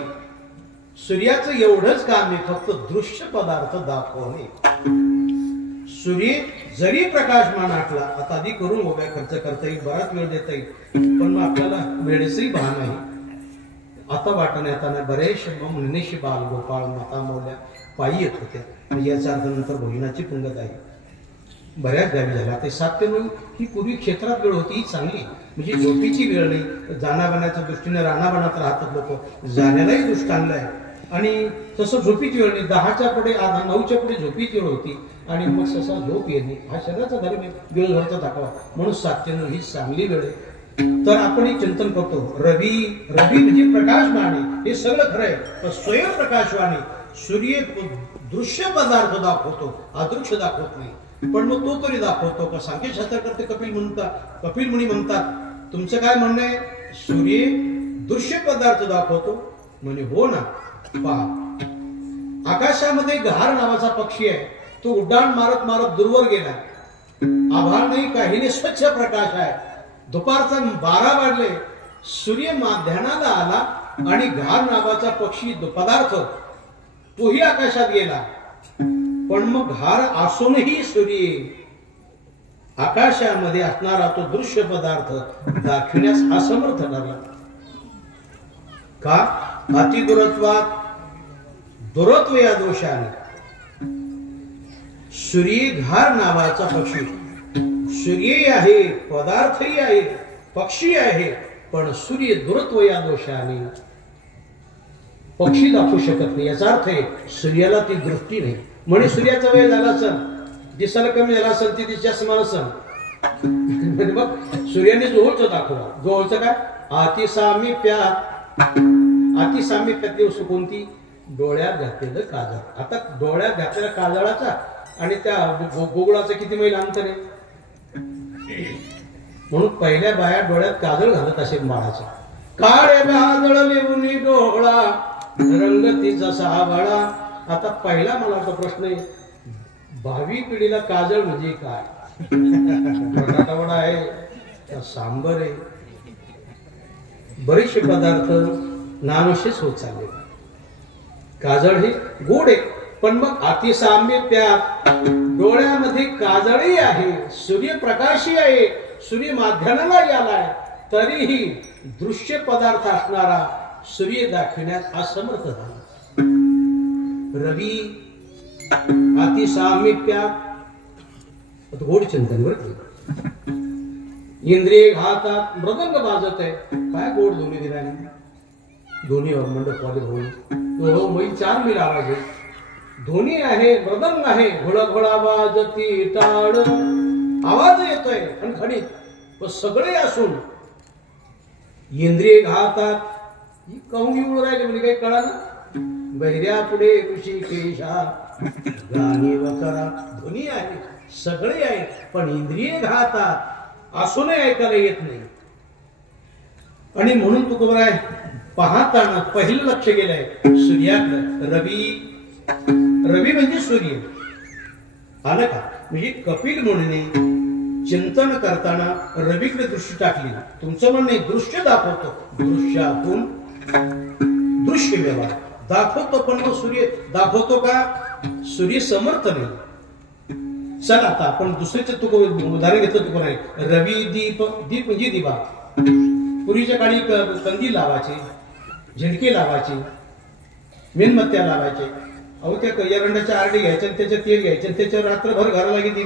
सूर्याचं एवढंच काम आहे, फक्त दृश्य पदार्थ दाखवणे. सूर्य जरी प्रकाशमान आटला, आता आधी करून उभ्या खर्च करता येईल, बराच वेळ देता येईल, पण मग आपल्याला वेळेचंही भान आहे. आता वाटण येताना बरेच मुनीशी बाल गोपाळ माता मौल्या पायी येत होत्या. याचा अर्थ नंतर भोजनाची पंगत आहे, बऱ्याच गावी झाल्या. ते 7 ते 9 ही पूर्वी क्षेत्रात वेळ होती, ही चांगली, म्हणजे झोपीची वेळ नाही. जाणाबाण्याच्या दृष्टीने राणाबाणात राहतात लोक, जाण्यालाही दृष्ट चांगलं आहे. आणि तसं झोपीची वेळ नाही, 10च्या पुढे 9च्या पुढे झोपीची वेळ होती, आणि मग ससा झोप येणे हा शरीराचा धर्म आहे, दिवसभरचा दाखवा. म्हणून 7 ते 9 ही चांगली वेळ आहे. तर आपण हे चिंतन करतो, रवी म्हणजे प्रकाशवाणी, हे सगळं खरं आहे. पण स्वयंप्रकाशवाणी सूर्य दृश्य पदार्थ दाखवतो, अदृश्य दाखवत नाही. पण मग तो तरी दाखवतो का? सांख्यशास्त्रकर्ते कपिल मुनी म्हणतात, तुमचं काय म्हणणं आहे, सूर्य दृश्य पदार्थ दाखवतो? म्हणजे हो ना. पहा, आकाशामध्ये घार नावाचा पक्षी आहे, तो उड्डाण मारत मारत दूरवर गेला. आभाळ नाही, काही नाही, स्वच्छ प्रकाश आहे. दुपारचा 12 वाजले, सूर्य माध्यानाला आला आणि घार नावाचा पक्षी पदार्थ तोही आकाशात गेला. पण मग घार असूनही सूर्य आकाशामध्ये असणारा तो दृश्य पदार्थ दाखविण्यास असमर्थ ठरला. का? अतिदुरत्वात, दुरत्व या दोषाने. सूर्य घार नावाचा पक्षी, सूर्य आहे, पदार्थही आहे, पक्षी आहे, पण सूर्य दुरत्व या दोषाने पक्षी दाखवू शकत नाही. याचा अर्थ आहे सूर्याला ती दृष्टी नाही. म्हणे सूर्याचा वेळ झाला असेल, दिसायला कमी झाला असेल, ती दिशा समान असेल. मग सूर्याने जवळचं दाखवला. जवळचं काय? अतिसामीप्यात दिवस कोणती? डोळ्यात घातलेलं काजळ. आता डोळ्यात घातलेल्या काजळाचा आणि त्या गोगुळाचं किती मैल अंतर आहे? म्हणून पहिल्या बाया डोळ्यात काजळ घालत असेल बाळाच्या. काळे काजळ लिहून डोळा रंगतीचा सावळा. आता पहिला मला असा प्रश्न आहे, भावी पिढीला काजळ म्हणजे काय? बटाटावडा आहे, सांबर आहे, बरेचसे पदार्थ नामशेष होत चालले. काजळ हे गोड आहे, पण मग अतिसाम्यत्यात डोळ्यामध्ये काजळही आहे, सूर्यप्रकाशही आहे, सूर्य माध्यानाला आलाय, तरीही दृश्य पदार्थ असणारा सूर्य दाखविण्यास असमर्थ झाला. रवी अतिसामीप्यात गोड चिंतन बर. इंद्रिय घातात मृदंग वाजत आहे, काय गोड दोन्ही दिल्याने, दोन्ही मंडपवाले होईल मैल 4 मैल आवाज आहे. ध्वनी आहे, मृदंग आहे, घोळा घोळा वाजती टाळ. आवाज येतोय खणखणीत, व सगळे असून इंद्रिय घातात ही कहून येऊन राहिले म्हणजे काही कळा ना. बहिऱ्या पुढे ऋषिकेशा गाणी वकरा ध्वनी आहे, सगळे आहे, पण इंद्रिय घातात असूनही ऐकायला येत नाही. आणि म्हणून तुकोबराय पाहताना पहिलं लक्ष गेलंय सूर्याकडे. रवी म्हणजे सूर्य आलं का. म्हणजे कपिल मुनीने चिंतन करताना रवीकडे दृष्टी टाकली. तुमचं म्हणणे दृश्य दाखवतो, दृश्यातून दृश्य व्यवहार दाखवतो, पण मग सूर्य दाखवतो का. सूर्य समर्थ नाही. चल आता आपण दुसऱ्याचं तुक उदाहरण घेतलं. तुक नाही रवी दीप, दीप म्हणजे दिवा. पूर्वीच्या काळी कंदी लावायचे, झिडके लावायचे, मेणबत्त्या लावायचे. अहो त्या एरंडाच्या आरडी घ्यायच्या आणि त्याच्या तेल घ्यायचे आणि त्याच्यावर रात्रभर घराला गेली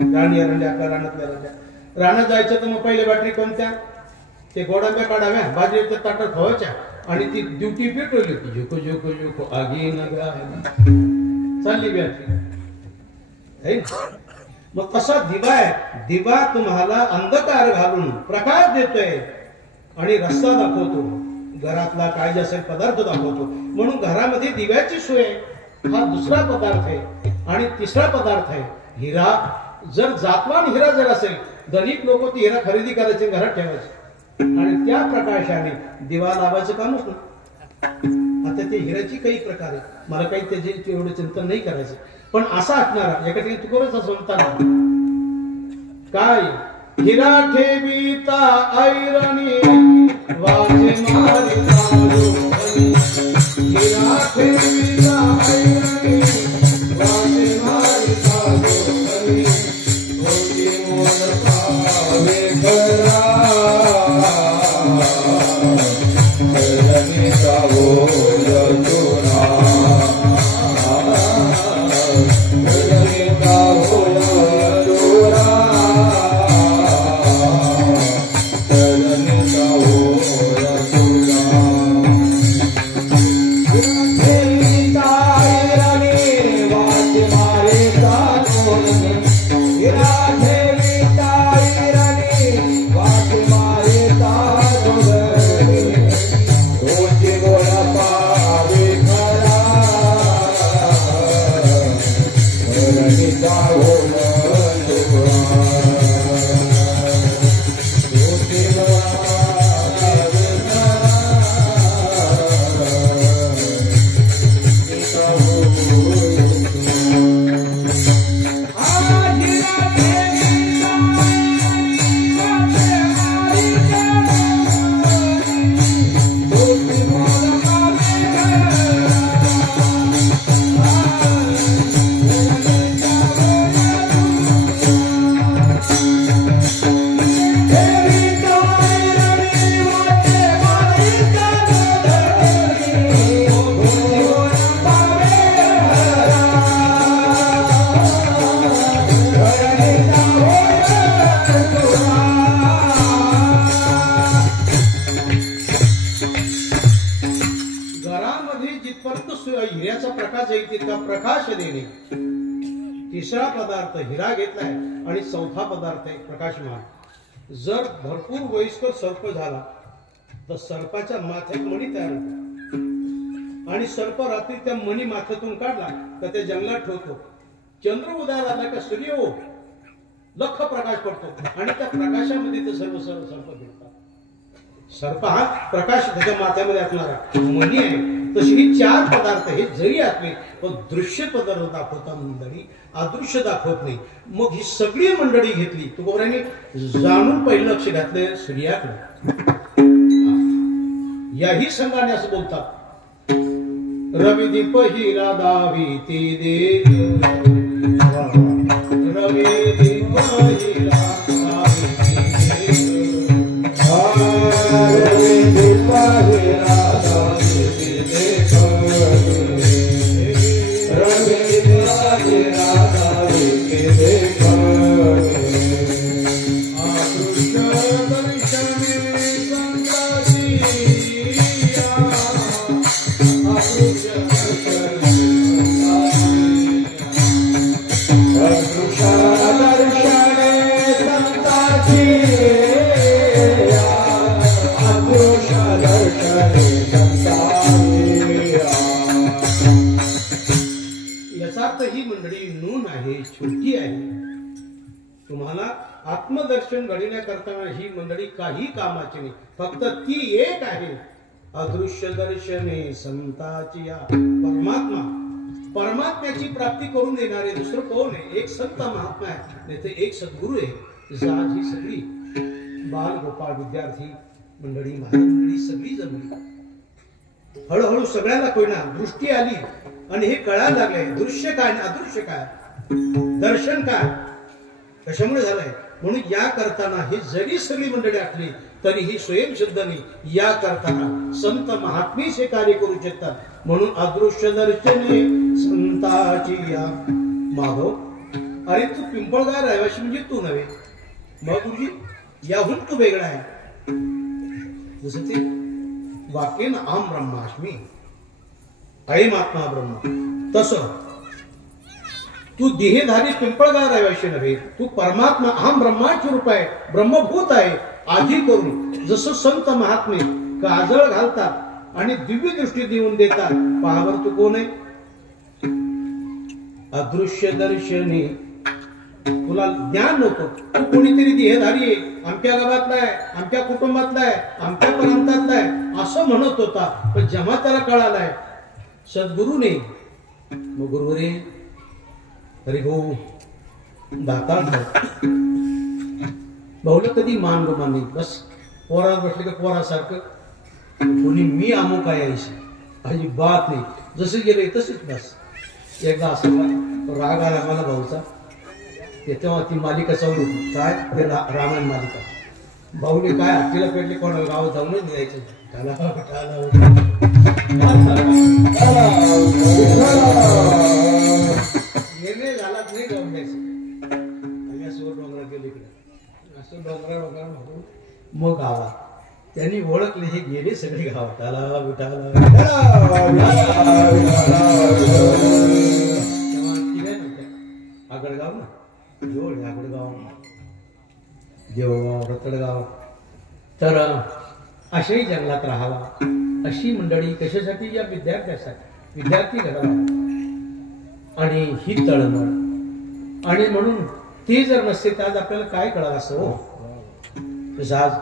रान एरंड्या आपल्या रानातल्या एरंड्या. रानात जायचं तर मग पहिले बॅटरी कोणत्या, ते गोडांब्या काढाव्या, बाजरीच्या ताटात ठेवायच्या आणि ती ड्युटी पेटवली होती. झोको झोको झोको आगी नगा चालली बॅटरी. मग तसा दिवा आहे. दिवा तुम्हाला अंधकार घालून प्रकाश देतोय आणि रस्ता दाखवतो, घरातला काय जे असेल पदार्थ दाखवतो. म्हणून घरामध्ये दिव्याची सोय हा दुसरा पदार्थ आहे. आणि तिसरा पदार्थ आहे हिरा. जर जातवान हिरा जर असेल, धनिक लोक ती हिरा खरेदी करायचे, घरात ठेवायचे आणि त्या प्रकाशाने दिवा लावायचं कामच नाही. आता ते हिराची काही प्रकार आहे, मला काही त्याचे एवढं चिंतन नाही करायचं. पण असा असणारा एका ठिकाणी तुकोरच असं म्हणतात काय, हिरा ठेविता ऐरणी वाचे मारी तारू, हिरा ठेविता ऐरणी वाचे मारी तारू, होती मोर पावे खरा, ऐरणी जावो यजुना, ऐरणी जावो यजुना. प्रकाश देणे. तिसरा पदार्थ हिरा घेतलाय आणि चौथा पदार्थ आहे प्रकाशमान. जर भरपूर वयस्कर सर्प झाला तर सर्पाच्या माथ्यात मणी तयार होतो आणि सर्प रात्री त्या मणी माथ्यातून काढला तर त्या जंगलात ठेवतो. चंद्र उदय झाला का सूर्य लख प्रकाश पडतो आणि त्या प्रकाशामध्ये ते सर्व सर्प भेटतात. सर्प हा प्रकाश त्याच्या माथ्यामध्ये असणारा मणी आहे. तशी ही चार पदार्थ हे जरी असले पण दृश्य पदार्थ दाखवता मंडळी, अदृश्य दाखवत नाही. मग ही सगळी मंडळी घेतली. तुकोबरायांनी जाणून पहिलं लक्ष घातलं सूर्याकडे. याही संघाने असं बोलतात रविदीप हिरा दावी ती दे, रविदीप हिरा दावी ती दे, रविदीप हिरा दर्शने तुम्हाला आत्मदर्शन घडविण्याकरता ही मंडळी काही कामाची नाही, फक्त ती एक आहे अदृश्य दर्शने संताची या परमात्मा. परमात्म्याची प्राप्ती करून देणारे दुसरं कोण आहे? एक संत महात्मा आहे, नाही तर एक सद्गुरू आहे. आज ही सगळी बाल गोपाळ विद्यार्थी मंडळी महामंडळी सगळी जमली. हळूहळू सगळ्याला कोयना दृष्टी आली आणि हे कळायला लागले दृश्य काय आणि अदृश्य काय, दर्शन काय, कशामुळे झालंय. म्हणून या करताना हे जरी सगळी मंडळी आटली तरी ही स्वयंसिद्ध नाही. या करताना संत महात्मेचे कार्य करू शकतात. म्हणून अदृश्य दर्शने संताची या. माधव, अरे तू पिंपळगाव रहिवाशी म्हणजे तू नव्हे, मग गुरुजी याहून तू वेगळा आहे. जसं ते वाक्येन अहम ब्रह्मास्मी, अयम आत्मा ब्रह्म, तसं तू देहधारी पिंपळगाव रहिवाशी नव्हे, तू परमात्मा अहम ब्रह्माचे रूप आहे, ब्रह्मभूत आहे. आधी करून जसं संत महात्मे काजळ घालतात आणि दिव्य दृष्टी देऊन देतात, पाहावर तू कोण आहे? अदृश्य दर्शनी. तुला ज्ञान नव्हतं, तू कोणीतरी देहधारी आहे, आमच्या गावातला आहे, आमच्या कुटुंबातला आहे, आमच्या प्रांतातला आहे असं म्हणत होता. पण जेव्हा त्याला कळालाय सद्गुरू नाही, मग गुरुवरे अरे हो दाता बहुलं कधी मान गुमान नाही. बस पोरात बसले का पोरासारखं कोणी मी अमुक आहे ऐशी अजिबात नाही. जसं गेलं तसंच बस. एकदा असं राग आला मला भाऊचा, तेव्हा ती मालिका चालू होती. काय ते रामायण मालिका. भाऊने काय हातीला पेटले, कोणाला गावात जाऊनच द्यायचं. गेले झालाच नाही जाऊन द्यायचं. आम्ही असं डोंगरात गेलो इकडे, असं डोंगरा मग गावात त्यांनी ओळखले, हे गेले सगळे गावात. आला विठाला आगडगाव ना, जोड आगडगाव, देवगाव, रतडगाव. तर अशाही जंगलात राहावा अशी मंडळी कशासाठी? या विद्यार्थ्यासाठी, विद्यार्थी घडावा आणि ही तळमळ. आणि म्हणून ते जर नसते तर आज आपल्याला काय कळालं असं हो. आज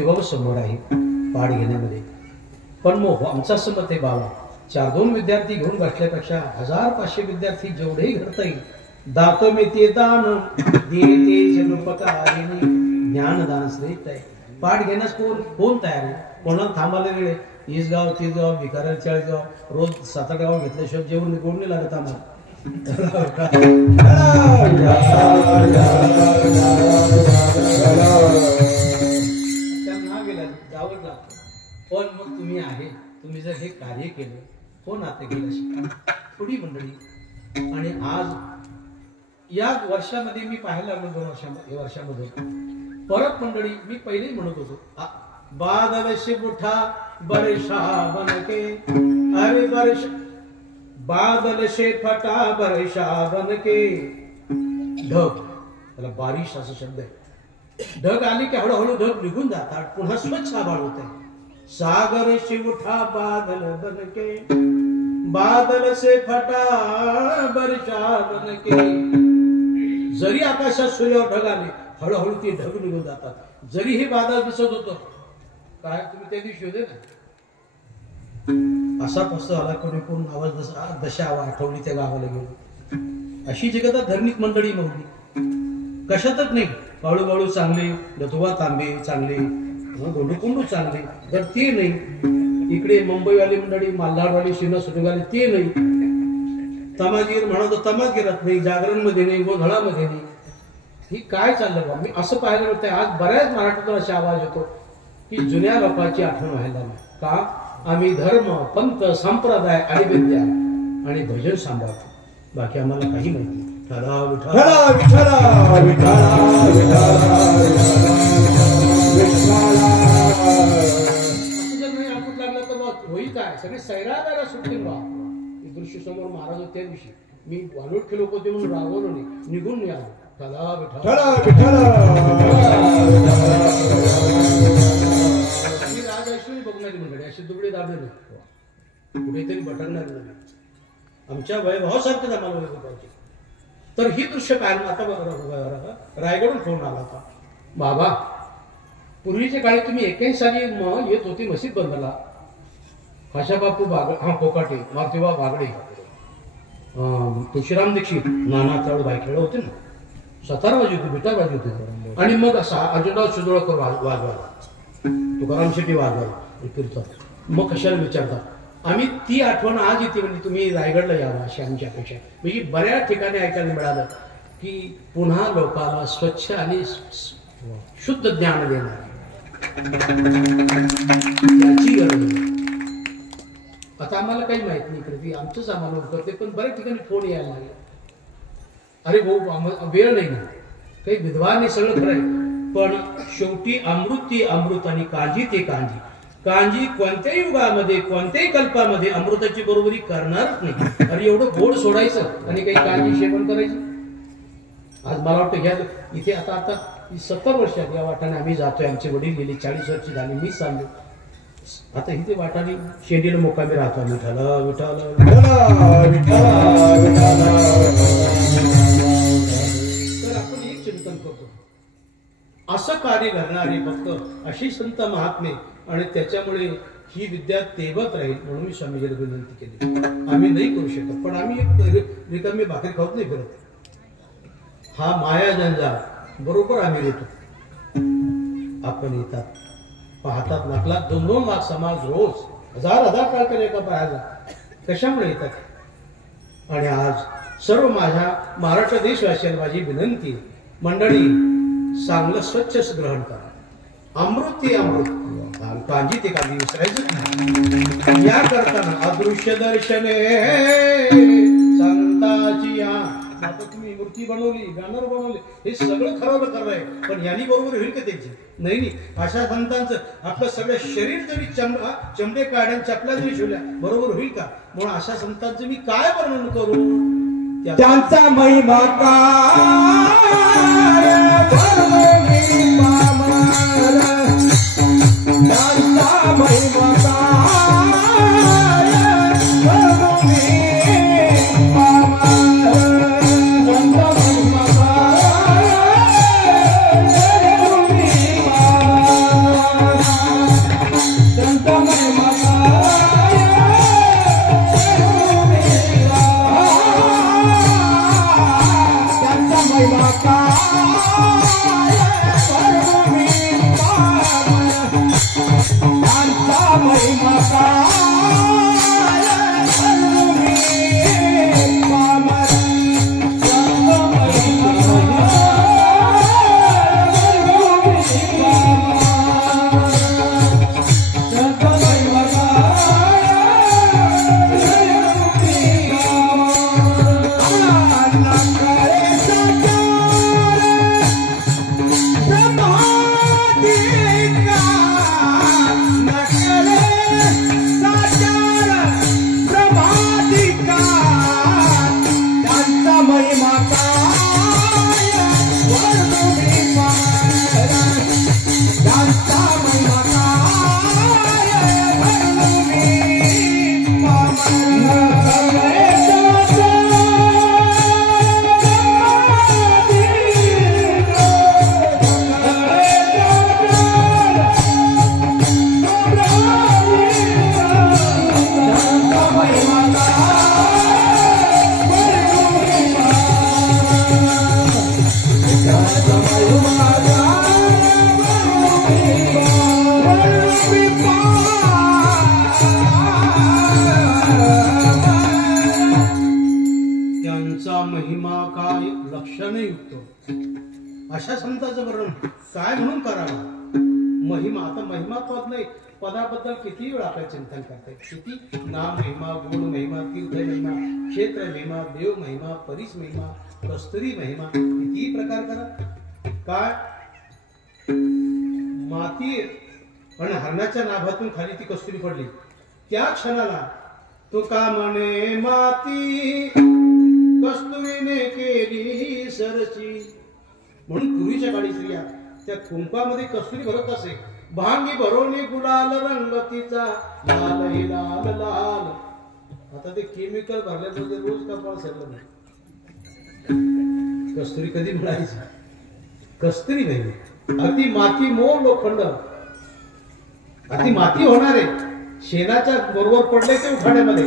बाबा समोर आहे पाठ घेण्यामध्ये. पण मग आमचं असं मत आहे बाबा, 4-2 विद्यार्थी घेऊन बसल्यापेक्षा 1000-500 विद्यार्थी जेवढेही घडता येईल. दातो मी ते दान देते जनोपकारिणी, ज्ञानदान श्रेष्ठ आहे. पाठ घेण्यास कोण तयार आहे? कोणाला थांबायला वेळ आहे? 20 गाव 30 गाव भिकाऱ्या 40 गाव रोज 7-8 गाव घेतल्याशिवाय जेवण कोण नाही लागत आम्हाला. त्यांना गेला जावंच लागतं. पण मग तुम्ही आहे, तुम्ही जर हे कार्य केलं कोण आता गेलं थोडी मंडळी. आणि आज या वर्षामध्ये मी पाहायला लागलो 2 वर्षामध्ये परत मंडळी. मी पहिलेही म्हणत होतो बादल से उठा बरशा बनके, अरे बरश बादल से फटा बरशा बनके. ढग, त्याला बारिश असा शब्द आहे. ढग आली की हळूहळू ढग निघून जातात, पुन्हा स्वच्छ आभाळ होत आहे. सागर से उठा बादल बनके, बादल से फटा बरशा बनके. जरी आकाशात सूर्यावर ढग आले हळूहळू ते ढग निघून जातात. जरी हे बादल दिसत होतं, काय तुम्ही त्या दिवशी होते ना, असा तसं आला कोणी कोण आवाज दशा आठवली त्या गावाला गेलो. अशी जगतात धर्मिक मंडळी मावली कशातच नाही. बाळूबाळू चांगले, दतोबा तांबे चांगले, गोंडूकुंडू चांगले, तर ते नाही. इकडे मुंबईवाली मंडळी, माल्हारवाली, शिना सुटगाले ते नाही. तमाजीर म्हणा तर तमाज गिरत नाही, जागरण मध्ये नाही, गोंधळामध्ये नाही. ही काय चाललं बा? मी असं पाहायला मिळतंय आज बऱ्याच मराठीतून असा आवाज येतो की जुन्या लोकांची आठवण व्हायला नाही का. आम्ही धर्म, पंथ, संप्रदाय आणि विद्या आणि भजन सांभाळतो, बाकी आम्हाला काही माहिती नाही. असं जर नाही आपट लागलं तर मग होईल काय? सगळे सैरादारा सुटतील बा. दृश्य समोर महाराज त्या दिवशी मी वानोट खेळ होते म्हणून रागवलो नाही, निघून नाही आलो. राजश्री बघणारी मंडळी अशी दुबळी दाबले नाही, कुठेतरी भटकणार नाही. आमच्या वैभवासारखंच आम्हाला वैभव पाहिजे. तर ही दृश्य काय आता रायगडून फोन आला होता, बाबा पूर्वीच्या काळी तुम्ही 81 साली येत होती मशीद बंदला, खाशाबापू बागडे, कोकाटे, मारुतीबा बागडे, तुळशीराम दीक्षित, नाना चाळू बायखेळ होते ना, सतार वाजी होते, बिटा वाजी होते, आणि मग असा अर्जुनराव शिदोळकर वाजवायला, तुकाराम शेट्टी वाजवायला कीर्तन. मग कशाला विचारता, आम्ही ती आठवण आज येते म्हणजे तुम्ही रायगडला यावं अशी आमची अपेक्षा. म्हणजे बऱ्याच ठिकाणी ऐकायला मिळालं की पुन्हा लोकांना स्वच्छ आणि शुद्ध ज्ञान देणार याची गरज. आता आम्हाला काही माहित नाही करते, आमचंच आम्हाला करते, पण बऱ्याच ठिकाणी फोन यायला लागले, अरे भाऊ वेळ नाही ना, काही विद्वान नाही, सगळं खरं आहे, पण शेवटी अमृत ती अमृत आणि कांजी ते कांजी. कांजी कोणत्याही युगामध्ये कोणत्याही कल्पामध्ये अमृताची बरोबरी करणारच नाही. अरे एवढं गोड सोडायचं आणि काही कांजी सेवन करायचं. आज मला वाटतं घ्या इथे आता 70 वर्षात या वाटाने आम्ही जातोय, आमचे वडील गेले, 40 वर्ष झाली, मीच चाललो. आता इथे वाटाने शेंडीला मुक्कामी राहतो. विठ्ठल विठ्ठल तर आपण एक चिंतन करतो, असं कार्य करणारे फक्त अशी संत महात्मे, आणि त्याच्यामुळे ही विद्या तेवत राहील म्हणून मी स्वामीजीला विनंती केली. आम्ही नाही करू शकत, पण आम्ही रिकामी भाकरी खाऊत नाही फिरत. हा माया जंजाळ बरोबर आम्ही येतो. आपण येतात पाहतात, लाख लाख 2-2 लाख समाज रोज हजार काळ एका पायाला कशामुळे येतात. आणि आज सर्व माझ्या महाराष्ट्र देशवासियांना माझी विनंती, मंडळी चांगलं स्वच्छ ग्रहण करा. अमृत ते अमृत, कांजी ते कांजी विसरायचं नाही. या करताना अदृश्य दर्शने संताची, आता तुम्ही मूर्ती बनवली, बॅनर बनवले, हे सगळं खरं करणार, पण यांनी बरोबर होईल का त्याची? नाही. अशा संतांचं आपलं सगळं शरीर जरी चमडे काढ्या चपल्या जरी शिवल्या बरोबर होईल का? म्हणून अशा संतांचं मी काय वर्णन करू, त्यांचा महिमा अशा संतांचं वर्णन काय म्हणून करावं. महिमा, आता महिमा पद नाही, पदाबद्दल किती वेळ आपल्याला चिंतन करता येईल. किती नाम महिमा, गुण महिमा, तीर्थ महिमा, क्षेत्र महिमा, देव महिमा, परिस महिमा, कस्तुरी महिमा, किती प्रकार करा. काय माती आणि हरणाच्या नाभातून खाली ती कस्तुरी पडली, त्या क्षणाला तो का म्हणे माती कस्तुरीने केली सरची. म्हणून पूर्वीच्या काळी स्त्रिया त्या कुंकामध्ये कस्तुरी भरत असे. भांगी भरोनी गुलाल रंगतीचा लाल ही लाल लाल. आता ते केमिकल भरल्यामुळे रोज कपाळ सरलं नाही. कस्तुरी कधी मिळायची? कस्तुरी नाही, अति माती मोल लोखंड. अति माती होणार आहे, शेणाच्या बरोबर पडले ते उखाड्यामध्ये.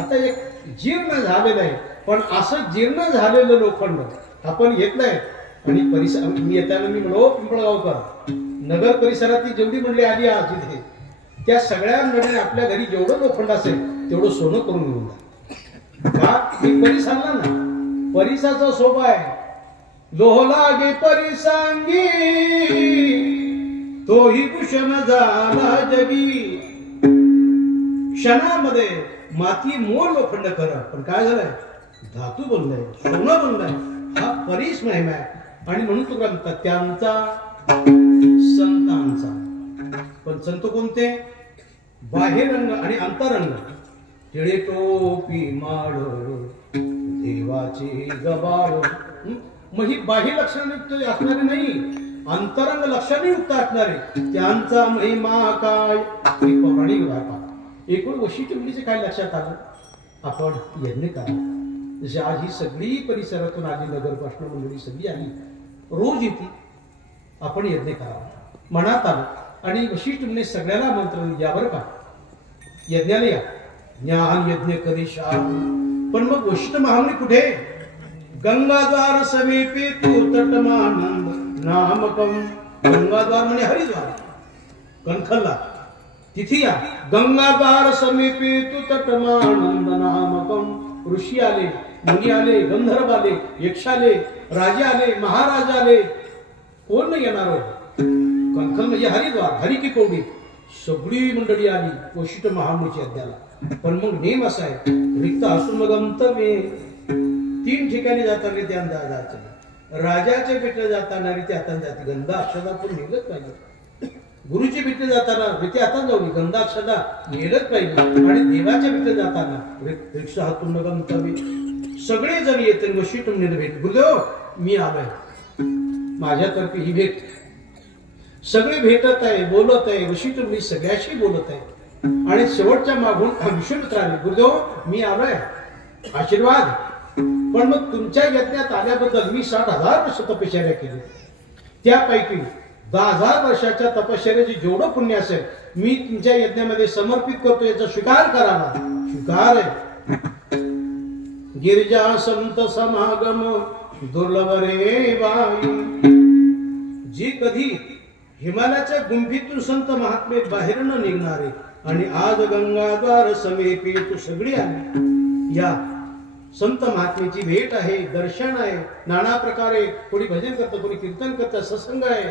आता एक जीर्ण झालेलं आहे, पण असं जीर्ण झालेलं लोखंड आपण घेतलंय. आणि परिसर मी येताना मी म्हणलो पिंपळगावकर, नगर परिसरातली जेवढी मंडळी आली आज इथे, त्या सगळ्या मंडळी आपल्या घरी जेवढं लोखंड असेल तेवढं सोनं करून घेऊन जा. का? मी परी सांगला ना, परिसाचा शोभा आहे. लोह लागे परिसांगी तोही भूषण झाला जगी. क्षणामध्ये माती मोल लोखंड करा, पण काय झालंय? धातू बनलाय, सोनं बनलाय. हा परीस महिमा आहे. आणि म्हणून तो ग्रंथ त्यांचा संतांचा. पण संत कोणते? बाह्यरंग आणि अंतरंग. टिळे टोपी माळ देवाची गबाळ. मग ही बाह्य लक्षणयुक्त असणारे नाही, अंतरंग लक्षणयुक्त असणारे. त्यांचा महिमा काय? ही पौराणिक वार्ता. एकूण वैशिष्ट्य काय लक्षात आलं? आपण यज्ञ करा. जशी आज ही सगळी परिसरातून आली, नगरपासून मंडळी सगळी आली, रोज येते. आपण यज्ञ करावा मनात आलं. आणि वैशिष्ट्य सगळ्याला मंत्र द्या बरं का, यज्ञाला या. ज्ञान यज्ञ करिष्या. पण मग वैशिष्ट्य महामणी कुठे? गंगाद्वार समीपे तू तटमानंद नामकम. गंगाद्वार म्हणजे हरिद्वार, कणखलला तिथे या. गंगाद्वार समीपे तू तटमानंद नामकम. ऋषी आले, मुनी आले, गंधर्व आले, यक्ष आले, राजे आले, महाराज आले. कोण नाही येणार? कणखल म्हणजे हरिद्वार, हरि की कौडी. सगळी मंडळी आली वैशिष्ट्य महामृतीच्या यज्ञाला. पण मग नेम असा आहे, रिक्त असून गंतव्य. 3 ठिकाणी जाताना त्या जायचं. राजाचे भेटले जाताना रीती हाताने जाते, गंधा अक्षदा पण नेलच पाहिजे. गुरुची भेटले जाताना रीती हातात जाऊ, गंधा अक्षदा नेलच पाहिजे. आणि देवाच्या भेटले जाताना रिक्षा हातून गंतव्य. सगळे जण येते वैशिष्ट्य भेट. गुरुदेव मी आलोय, माझ्यातर्फे ही भेट. सगळे भेटत आहे, बोलत आहे. वैशिष्ट्य मी सगळ्याशी बोलत आहे. आणि शेवटच्या मागून विश्वमित्र आले, गुरुदेव मी आलोय, आशीर्वाद. पण मग तुमच्या यज्ञात आल्याबद्दल मी 60,000 वर्ष तपश्चर्या केली. त्यापैकी 10,000 वर्षाच्या तपश्चर्याचे जेवढं पुण्य असेल मी तुमच्या यज्ञामध्ये समर्पित करतो, याचा स्वीकार करावा. स्वीकार आहे. गिरिजा संत समागम दुर्लभ रे बाई. जी कधी हिमालयाच्या गुंफीतून संत महात्मे बाहेर न निघणारे. आणि आज गंगाद्वार समीपे तू सगळी आली. या संत महात्मेची भेट आहे, दर्शन आहे. नाना प्रकारे कोणी भजन करतं, कोणी कीर्तन करतं, सत्संग आहे.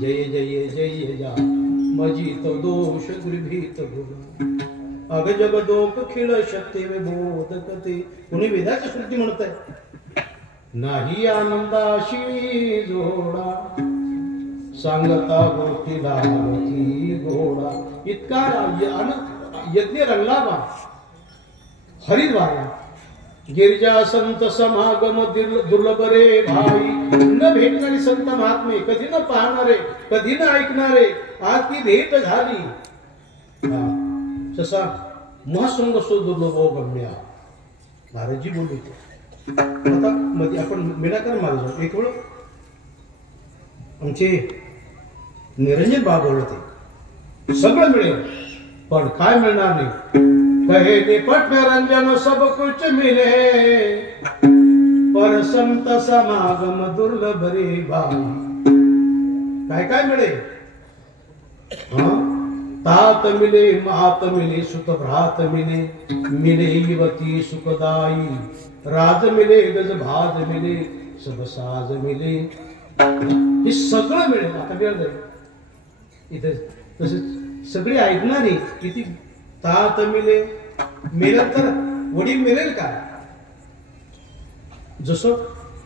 जय जय जय जा मजी तो दोष गृभीत अग जगदोक खिळ शक्ती बोधकते. कोणी वेदाची श्रुती म्हणत आहे. नाही आनंदाशी जोडा सांगता गोष्टीला घोडा. इतका यज्ञ रंगला बा हरिद्वार. गिरिजा संत समागम दुर्लभ रे भाई. न भेटणारे संत महात्मे, कधी न पाहणारे, कधी न ऐकणारे, आज ती भेट झाली. जसा महसंग सो दुर्लभ गम्या. महाराजजी बोलले. आता मध्ये आपण मीनाकर महाराज एक वेळ आमचे निरंजन बाबा बोलते, सगळं मिळेल पण काय मिळणार नाही. कहे निपट रंजन सब कुछ मिले पर संत समागम दुर्लभ रे भाई. काय काय मिळेल? तात मिले, मात मिले, सुत भ्रात मिले, मिले युवती सुखदाई. राज मिले, गज भाज मिले, सब साज मिले. हे सगळं मिळेल. आता मिळत इथे तसेच सगळे ऐकणारे किती. तात मिले, मिळेल तर वडील मिळेल का? जसं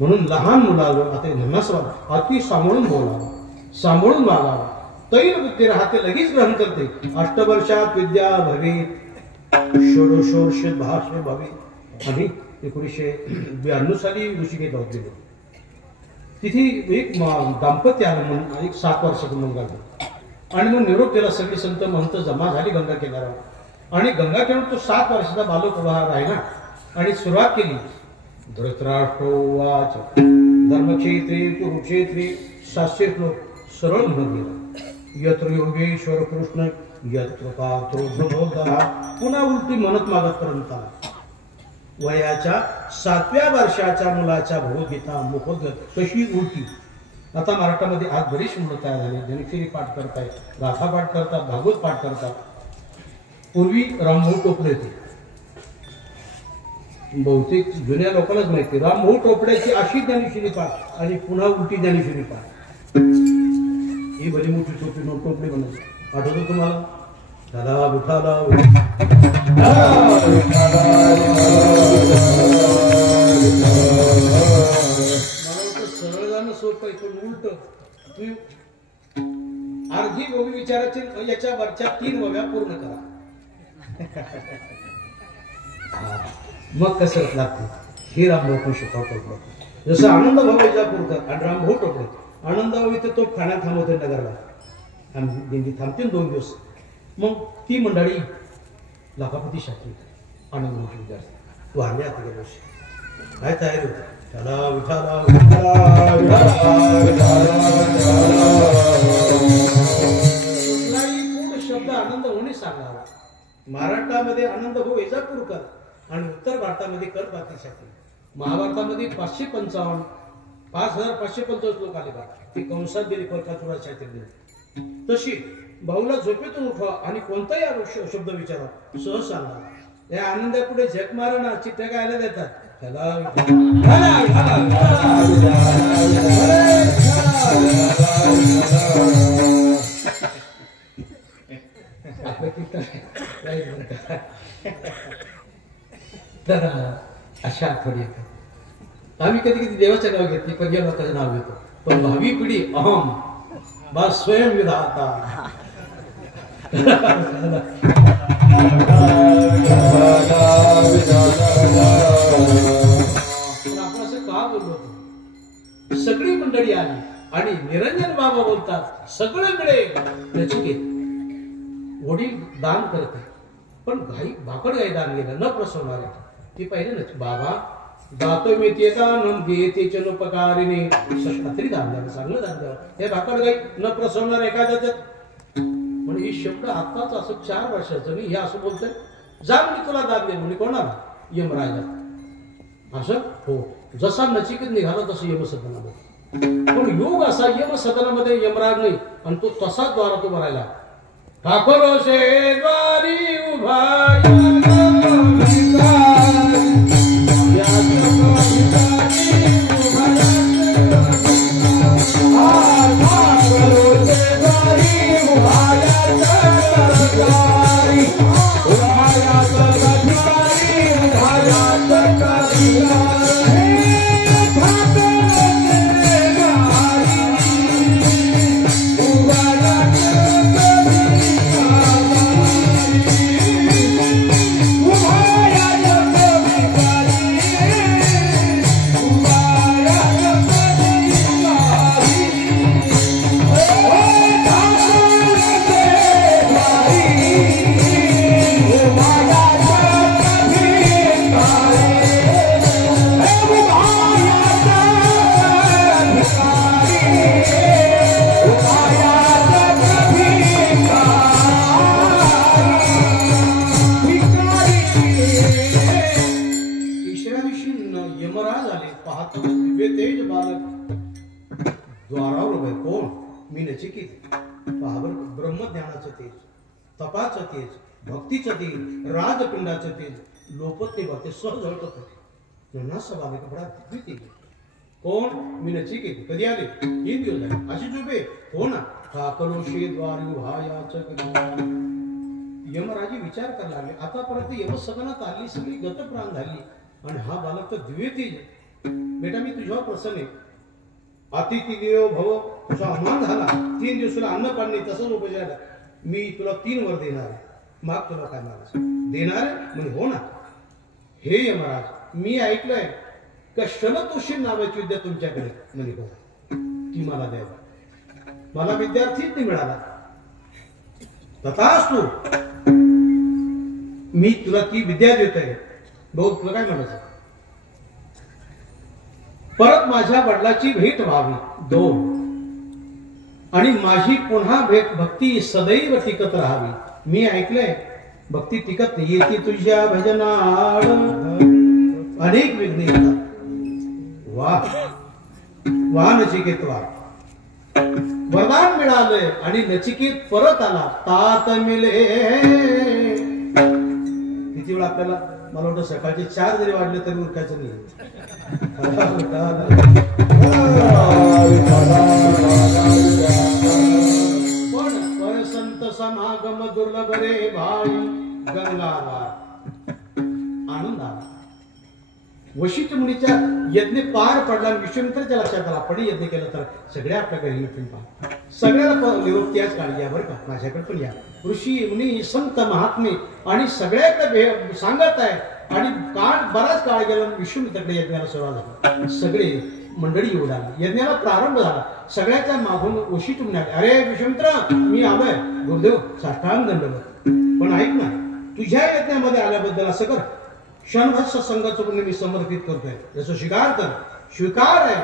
म्हणून लहान मुलाला आता नमस्कार अति सांभाळून बोलावं, सांभाळून वागावं. तैल बुद्धी राहते, लगेच ग्रहण करते. 8 वर्षात विद्या भवे, षोडशोर्ष भाष्य भवे. आणि 1992 साली ऋषिकेश जाऊन गेलो. तिथे एक दाम्पत्य आलं म्हणून, एक 7 वर्षाचा मुलगा. आणि मग निरोप केला. सगळे संत महंत जमा झाली गंगा किनाऱ्यावर. आणि गंगा किनार तो 7 वर्षाचा बालक उभा राहिला आणि सुरुवात केली. धृतराष्ट्रोवाच धर्मक्षेत्रे कुरुक्षेत्रे 700 श्लोक सरळ म्हणत गेला. यत्र योगेश्वर कृष्ण यत्र पार्थो ब्रह्मोदरा. पुन्हा उलटी म्हणत मागत पर्यंत आला. वयाच्या 7व्या वर्षाच्या मुलाच्या भगवद्गीता मुखोद्गत कशी उलटी. आता मराठामध्ये आज बरीच मुलं तयार झाली. जनकेरी पाठ करतायत, गाथा पाठ करतात, भागवत पाठ करतात. पूर्वी रामभाऊ टोपले होते. बहुतेक जुन्या लोकांनाच माहिती रामभाऊ टोपड्याची अशी ज्ञानेश्वरी पाठ आणि पुन्हा उलटी ज्ञानेश्वरी पाठ. ही भली मोठी टोपी टोपडी बनायची. आठवतो तुम्हाला? दादा विठाला सरळ जाणं सोपं आहे पण उलट अर्धी गोबी विचाराची याच्या वरच्या 3 वव्या पूर्ण करा. मग कसरत लागते. हे रामभाऊ शिकवतो. जसं आनंद भाऊ विजापूरकर आणि रामभाऊ टोपले. आनंद भाऊ इथे तो ठाण्यात थांबवते नगरला. आम्ही दिंडी थांबते 2 दिवस. मग ती मंडळी लाखापती शास्त्री आनंद भाऊ विद्यार्थी वारले. आता गेल्या वर्षी काय तयारी होती. त्याला विठाला शब्द आनंद होणे सांगावा. महाराष्ट्रामध्ये आनंद भाऊ विजापूरकर आणि उत्तर भारतामध्ये करपाती शास्त्री. महाभारतामध्ये 555 5525 लोक आले बा. ती कंसात दिली परकातुरा शास्त्री. तशी भाऊला झोपेतून उठवा आणि कोणताही शब्द विचारा सहज सांगा. या आनंदापुढे झक मारणा चिठ्ठ्या गायला देतात. त्याला अशा आठवणी येतात. आम्ही कधी कधी देवाचं नाव घेतली पण या लोकांचं नाव घेतो. पण भावी पिढी अहम बा स्वयं विधाता. आपण असं का बोललो. सगळी मंडळी आली आणि निरंजन बाबा बोलतात सगळीकडे नचिकेत. वडील दान करते पण भाकड गाई दान गेलं न प्रसवणारे. ती पाहिजे ना बाबा दातो मी ते दान घेते चनुपकारिणे. तरी दान द्यावं चांगलं दान द्यावं. हे भाकड गाई न प्रसवणार एखाद्याच म्हणजे ही शब्द आत्ताच असं 4 वर्षाचं मी हे असं बोलतोय. जा मी तुला दान दे म्हणजे कोणाला यमराजा. असं हो जसा नचिकेत निघाला तसं यमसदनामध्ये. पण योग असा यमसदनामध्ये यमराज नाही आणि तो तसाच द्वारा तो भरायला. ठाकोर से द्वारी उभा ब्रह्मज्ञानाचं तेज, तपाचं तेज, भक्तीचं तेज, राजपिंडाचं तेज लोपत नाही बाते सहज होत होते. सभा कपडा भीती कोण मी नचिकेत. कधी आले 3 दिवस झाले. अशी झोपे हो ना. ठाकलोशे द्वारी व्हायाच. यमराजे विचार करायला लागले. आतापर्यंत यमसदनात आली सगळी गतप्राण झाली आणि हा बालक तर दिव्य तेज. बेटा मी तुझ्यावर प्रसन्न आहे. अतिथी देव भव तुझा अमान झाला. 3 दिवस तुला अन्न पाणी तसंच उपचार. मी तुला 3 वर देणार आहे. माग तुला काय मागायचं देणार आहे म्हणजे हो ना. हे यमराज मी ऐकलंय का शलतोषी नावाची विद्या तुमच्याकडे म्हणजे हो ती मला द्यावा. मला विद्यार्थीच नाही मिळाला. तथास्तु मी तुला ती विद्या देतोय. भाऊ तुला काय म्हणायचं. परत माझ्या वडिलाची भेट व्हावी 2 आणि माझी पुन्हा भक्ती सदैव टिकत राहावी. मी ऐकलंय भक्ती टिकत येते तुझ्या भजनाड अनेक विघ्ने येतात. वा नचिकेत वा वरदान मिळालंय आणि नचिकेत परत आला. तात मिले किती वेळा आपल्याला मला वाटतं सकाळचे 4 जरी वाढले तरी उरकायचं नाही. पण संत समागम दुर्लभ रे भाई गंगावा आनंद आला. वशिष्ठ मुनीच्या यज्ञ पार पडला. विश्वामित्राच्या लक्षात आला आपण यज्ञ केलं तर सगळे आपल्या घरी येतील. सगळ्याला निरोप त्याच काळजी या बरं का, माझ्याकडे पण या. ऋषी मुनी संत महात्मे आणि सगळ्याकडे सांगत आहे. आणि बराच काळ गेला विश्वामित्राकडे यज्ञाला सुरुवात झाली. सगळे मंडळी येऊ लागली. यज्ञाला प्रारंभ झाला. सगळ्याच्या मागून वशिष्ठ मुनी आले. अरे विश्वामित्रा मी आलोय. गुरुदेव साष्टांग दंडवत. पण ऐक ना, तुझ्या यज्ञामध्ये आल्याबद्दल असं कर, क्षणभर सत्संगाचं पुण्य मी समर्पित करतोय, याचा स्वीकार कर. स्वीकार आहे.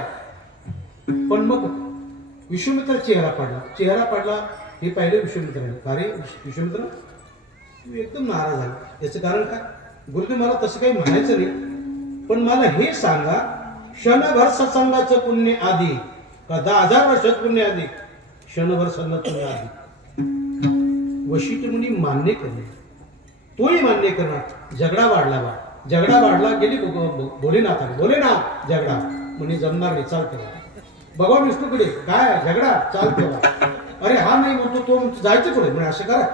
पण मग विश्वामित्र चेहरा पडला. हे पाहिलं विश्वामित्राने. अरे विश्वामित्र तू एकदम नाराज झाला. याचं कारण काय? गुरुदेव मला तसं काही म्हणायचं नाही, पण मला हे सांगा, क्षणभर सत्संगाचं पुण्य आधी का 10,000 वर्षात पुण्य आधी? क्षणभर सत्संगाचं पुण्य आधी. वशिष्ठ मुनी मान्य करणे, तोही मान्य करणार. झगडा वाढला. गेली भोलेनाथ झगडा म्हणे जमणार नाही, चालते भगवान विष्णूकडे काय झगडा चालते. अरे हा नाही म्हणतो, तो जायचं पुढे म्हणजे असं करा,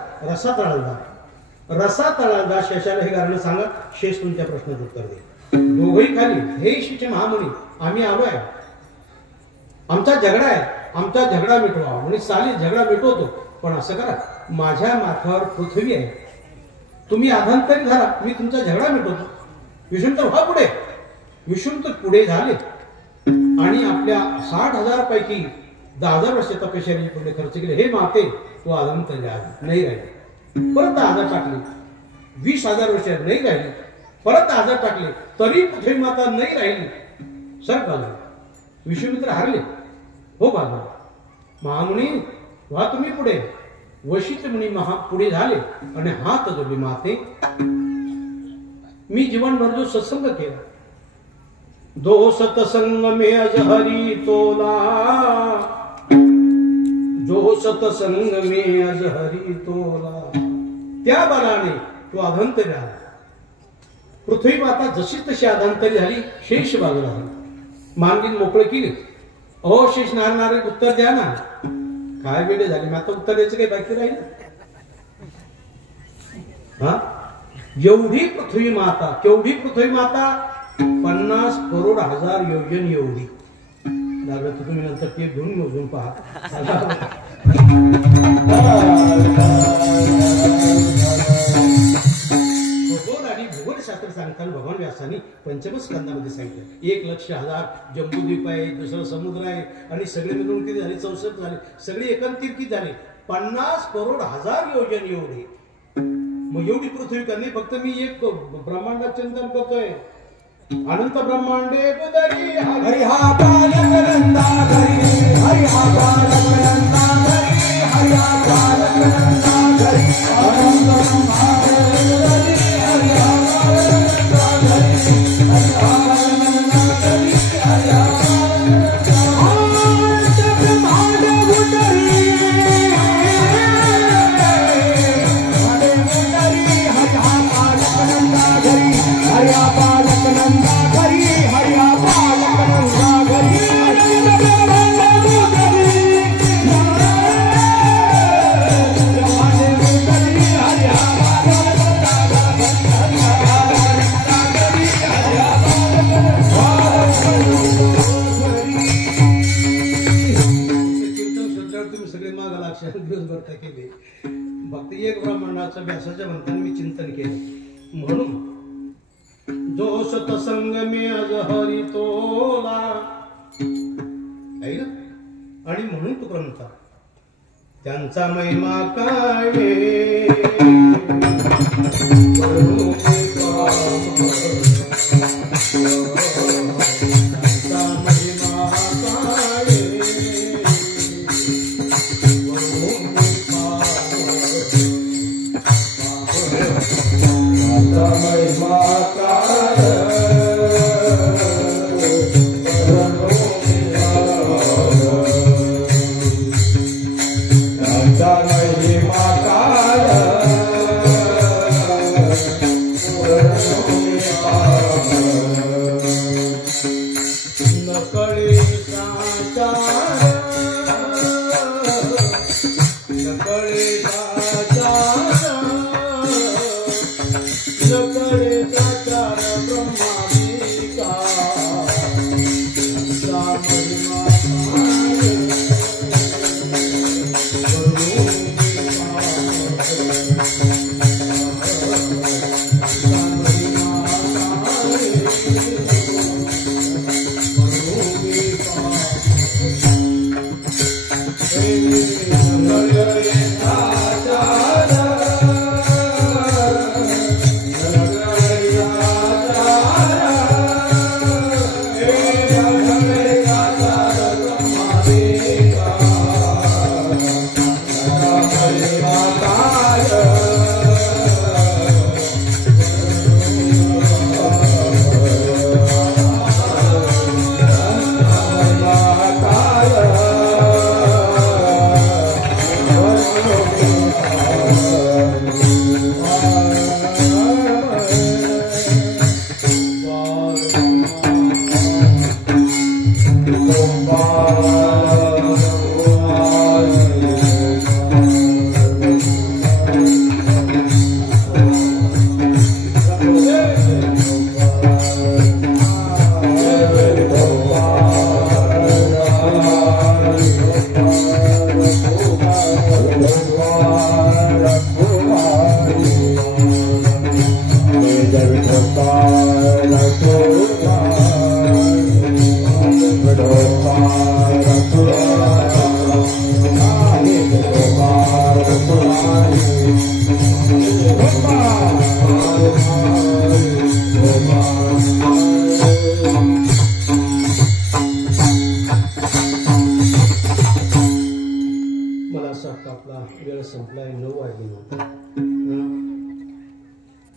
रसा तळाला शेषाला हे कारण सांगा. शेष तुमच्या प्रश्नाचं उत्तर दे. दोघही खाली. हे शिष्य महामुनी आम्ही आलोय, आमचा झगडा आहे, आमचा झगडा मिटवा. म्हणजे चालेल झगडा मिटवतो, पण असं करा, माझ्या माथ्यावर पृथ्वी आहे, तुम्ही आधांतरी झाला, मी तुमचा झगडा मिटवतो. विश्वामित्र व्हा पुढे. विश्वामित्र पुढे झाले आणि आपल्या 60,000 पैकी 10,000 वर्ष तपश्चर्याचे पुण्य खर्च केले. हे माते तो आधांतरी नाही राहिले. परत 10,000 टाकले. 20,000 वर्ष नाही राहिली. परत 10,000 टाकले तरी पृथ्वी माता नाही राहिली. सर बाजू विश्वामित्र हारले. हो बाजू महामुनी व्हा तुम्ही पुढे. वशिष्ठ मुनी पुढे झाले आणि हात जोडले. माते मी जीवनभर जो सत्संग केला, दो सतसंग में अजहरी तोला, जो सतसंग में अजहरी तोला, त्या बलाने तो अधांतरी झाला. पृथ्वी माता जशी तशी अधांतरी झाली. शेष बाजूला झाली. मानगीन मोकळे केली. अहो शेष नारणारे उत्तर द्या ना. काय वेळे झाले, मी आता उत्तर द्यायचं काही बाकी राहील. हा एवढी पृथ्वी माता, केवढी पृथ्वी माता? 50 करोड हजार योजन एवढी. लागलं तर तुम्ही नंतर ते घेऊन मोजून पहा. खगोल आणि भूगोलशास्त्र सांगताना भगवान व्यासांनी पंचम स्कंदामध्ये सांगितलं 1,00,000 जम्बूद्वीप आहे, दुसरं समुद्र आहे आणि सगळे मिळून किती झाले? 64 झाले. सगळे एकंदरीत किती झाले? 50 करोड हजार योजन एवढे. मग एवढी पृथ्वी करणे फक्त मी एक ब्रह्मांडात चिंतन करतोय. अनंत ब्रह्मांडे बुदरी हरि हा बालक नंदा हरि हरि हा बालक नंदा हरि हरि हा बालक नंदा हरि अनंत ब्रह्मांडे बुदरी हरि हा बालक नंदा हरि हरि हा बालक नंदा हरि हरि हा अनंत ब्रह्मांड बुदरी हरि हा बालक नंदा हरि हरि हा बालक नंदा हरि हरि हा बालक नंदा हरि केले. फक्त एक ब्रह्मांडाचं व्यासाच्या म्हणताना मी चिंतन केलं. म्हणून जो सतसंग में अजहरी तोला आहे ना. आणि म्हणून तुका म्हणतात त्यांचा महिमा काय त्यांचा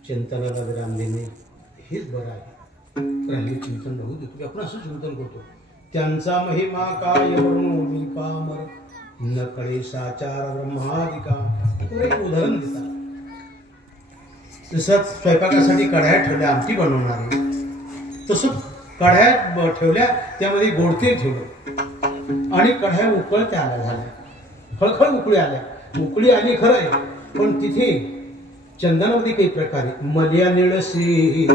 चिंतनाला विराम देणे हेच बरं आहे. राहिले चिंतन राहू दे. आपण असं चिंतन करतो त्यांचा महिमा काय वर्णो मी पामर न कळे साचार ब्रह्मादिका. एक उदाहरण देतात. जसं स्वयंपाकासाठी कढाया ठेवल्या आमटी बनवणारे तसं कढाया ठेवल्या त्यामध्ये गोडतेल ठेवलं आणि कढाया उकळत्या आल्या झाल्या खळखळ उकळी आल्या. उकळी आली खरं आहे पण तिथे चंदनामध्ये काही प्रकारे मल्या निळसी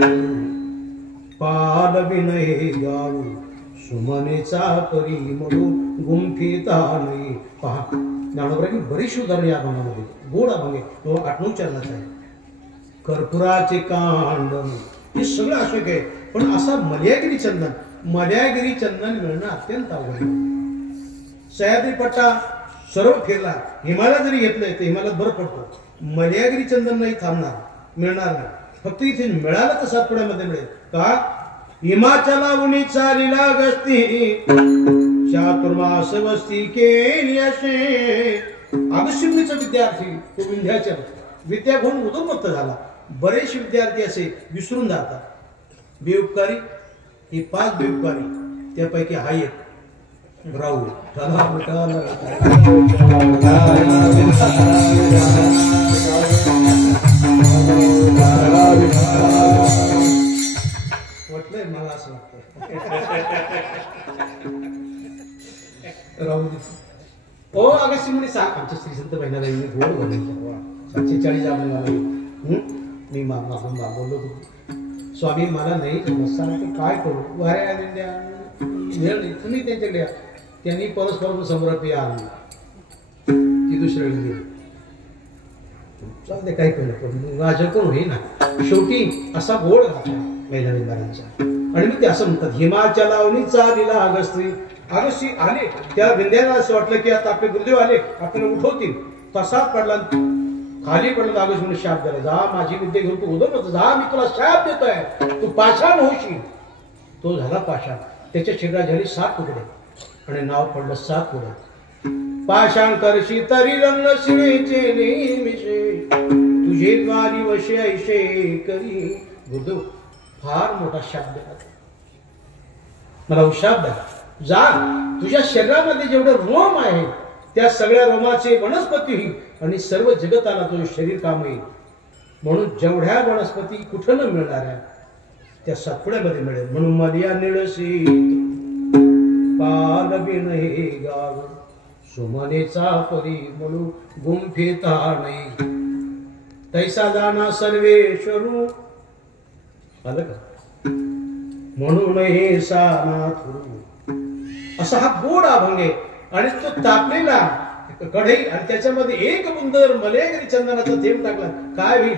पाल विनय गाळू सुमनेचा परी म्हणू गुंफिता नाही. पहा ज्ञानोबरांनी बरीचशी उदाहरणे या अभंगामध्ये गोड अभंग आहे तो 8-9 चरणाचा आहे. कर्पुराचे कांड हे सगळं अशक्य आहे पण असा मल्यागिरी चंदन मिळणं अत्यंत अवघड आहे. सह्याद्री पट्टा सर्व फिरला हिमालय जरी घेतलंय तर हिमालयात बरं पडतो. मल्यागिरी चंदन नाही थांबणार मिळणार नाही. फक्त इथे मिळालं तर सातपुड्यामध्ये मिळेल का. हिमाचलावणी चालीला गस्ती चातुर्मास वस्ती केली असे. अगस्त्यमुनीचा विद्यार्थी तो विंध्याचल विद्या घेऊन उदोन्मत्त झाला. बरेचसे विद्यार्थी असे विसरून जातात. बेउपकारी हे 5 बेउपकारी त्यापैकी हा एक राहू वाटलंय मला असं वाटतं. राहू ओ अगस्त्यमुनी आमच्या श्री संत बहिणाबाईंनी गोड बोलायचं 740 आपण मी बोललो स्वामी मला नाही जमत काय करू वाऱ्या आलेल्या वेळ तुम्ही त्यांच्याकडे त्यांनी परस्पर समृद्धी आणली ती दुसऱ्या गेली. चालते काही केलं पण राजा कोण होईना. शेवटी असा गोड घातला मैदानी महाराजांचा आणि मग ते असं म्हणतात हिमाचलावनी चालीला अगस्ती आले. त्या विंध्याला असं वाटलं की आता आपले गुरुदेव आले आपल्याला उठवतील. तसाच पडला खाली पडला. अगस्ती शाप द्यायला जा माझी विद्या घेऊन तू उदम जा मी तुला शाप देतोय तू पाषाण होशील. तो झाला पाषाण. त्याच्या शरीरात झाली 7 तुकडे आणि नाव पडलं 7 तुकडे. पाषाण करशी तरी रंग शिळेचे नेहमीचे तुझे द्वारी वशे ऐशे करी. गुरुदेव फार मोठा शाप द्या मला शाप द्या. जा तुझ्या शरीरामध्ये जेवढं रोम आहे त्या सगळ्या रोमाचे वनस्पती होईल आणि सर्व जगताला तुझे शरीर काम येईल. म्हणून जेवढ्या वनस्पती कुठं न मिळणाऱ्या त्या सातपुड्यामध्ये मिळेल. म्हणून मलिया निळसी पाल विनय गाव सुमनेचा परी म्हणून गुंफिता नाही. तैसा जाना सर्वेश्वरू आलं का म्हणून हे सानाथुरू. असा हा गोड अभंग आहे आणि तो तापलेला कढई आणि त्याच्यामध्ये एक बुंदर मल्यागिरी चंदनाचा थेंब टाकला काय होईल.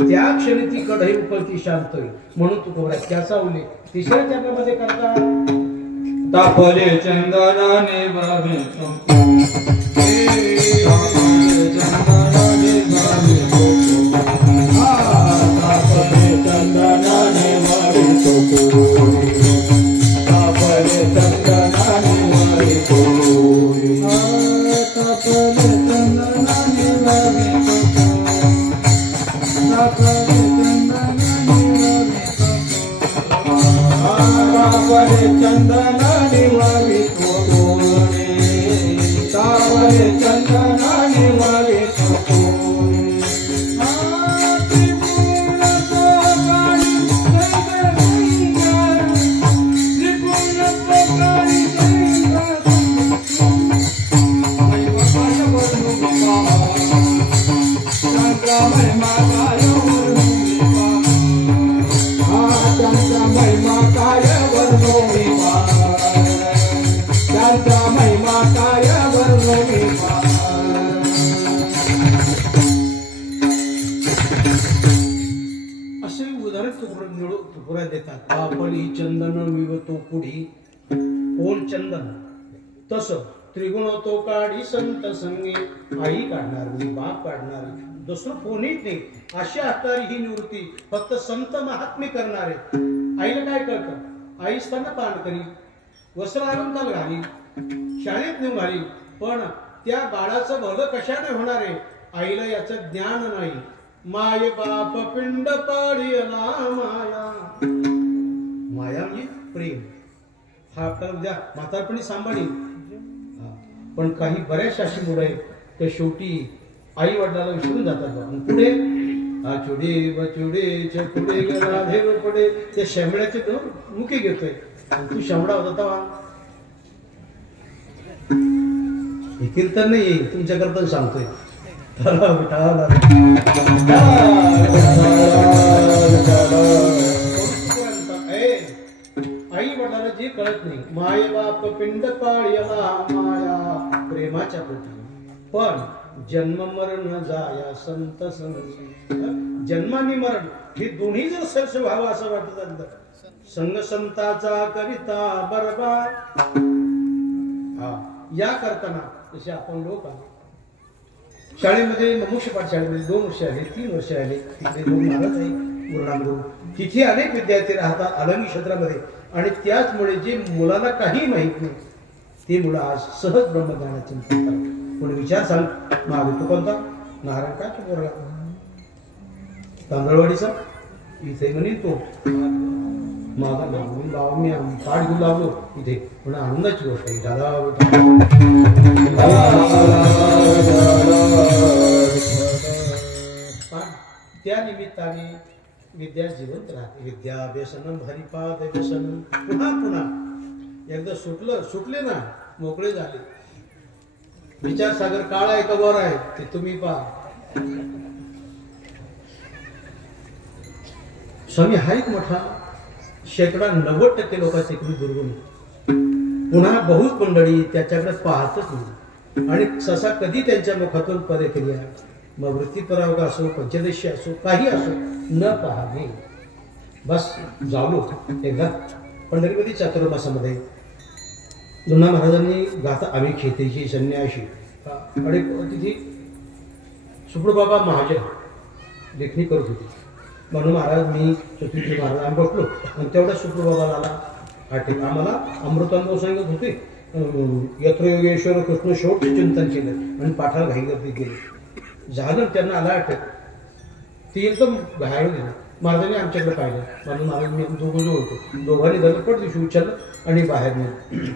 त्या क्षणी ती कढई उकळती शांत होईल. म्हणून तू कोबरा त्याचा उल्लेख 3ऱ्या चरणामध्ये करता. तापले चंदनाने बाबे चंदनाने वारे देतात. आपली चंदन विवतो कुडी ओल चंदन तस त्रिगुण तो काढी संत संगे आई काढणारी बाप काढणारी दुसरं कोणीच नाही. अशी असणारी ही निवृत्ती फक्त संत महात्मे करणारे. आईला काय कळतं? आई स्तनपान करी, वस्त्र अलंकार घाली, शाळेत नेऊन घाली, पण त्या बाळाचं भलं कशाने होणार आहे आईला याचं ज्ञान नाही. माय बाप पिंड पाडियला माया. माया म्हणजे प्रेम. हा आपल्याला उद्या म्हातारपणी सांभाळी. पण काही बऱ्याचशा अशी मुलं आहेत तर शेवटी आई वडिलांना विसरून जातात. पुढे चुडे बचुडे चुडे राधे पडे त्या शेंबड्याचे मुके घेतोय. तू शेंबडा होता तेव्हा हे कीर्तन नाही तुमच्याकरता सांगतोय. आई वडिलांना जे कळत नाही. माय बाप पिंड पाळला माया प्रेमाच्या पोटी. पण जन्म मरण जाया संत संग. जन्मानी मरण हे दोन्ही जर सरस व्हावं असं वाटत संग संताचा करिता बरोबर. या करताना जसे आपण लोक शाळेमध्ये मनुष्य पाठशाळेमध्ये 2 वर्ष आले, 3 वर्ष आले. तिथे 2 महाराज आहे गुरुनामगुरु. तिथे अनेक विद्यार्थी राहतात अलंगी क्षेत्रामध्ये आणि त्याचमुळे जे मुलाला काही माहित नाही ते मुलं आज सहज ब्रह्मज्ञानाचे चिंतन करतात. पण विचार सांग मागे तो कोणता नारायण का तो पोरगा तांदळवाडीचा इथे म्हणे तो माझा बाबा मी पाठ घेऊन लागलो इथे. पण आनंदाची गोष्ट आहे. त्या निमित्ताने विद्या जिवंत राहते. विद्या व्यसनम हरिपाद व्यसनम. पुन्हा पुन्हा एकदा सुटले ना मोकळे झाले. विचार सागर काळा आहे का वर आहे ते तुम्ही पहा. स्वामी हा एक मोठा 90% लोकांचे इकडे दुर्गुण. पुन्हा बहुत मंडळी त्याच्याकडे पाहतच नाही. आणि ससा कधी त्यांच्या मुखातून पदे केली आहे मग वृत्तीपरावगा असो पंचदशी असो काही असो न पाहणे. बस जालो एकदा पंढरीमध्ये चातुर्मासामध्ये जुना महाराजांनी गाथा आम्ही खेतेची संन्याशी आणि तिथे सुप्रबाबा महाजन लेखणी करत होती. म्हणून महाराज मी चतुर्थी महाराज आम्ही बसलो आणि तेवढा सुप्रबाबाला आला. आठे आम्हाला अमृतानुभव सांगत होते. यत्र योगेश्वर कृष्ण शेवटचे चिंतन केलं आणि पाठाला घाई गर्दी गेली. झालं त्यांना आला अटक. ती एकदम बाहेर गेली. महाराजांनी आमच्याकडे पाहिलं. म्हणून महाराज मी दोघं होतो. दोघांनी धरपट दिवशी उचललं आणि बाहेर नेलं.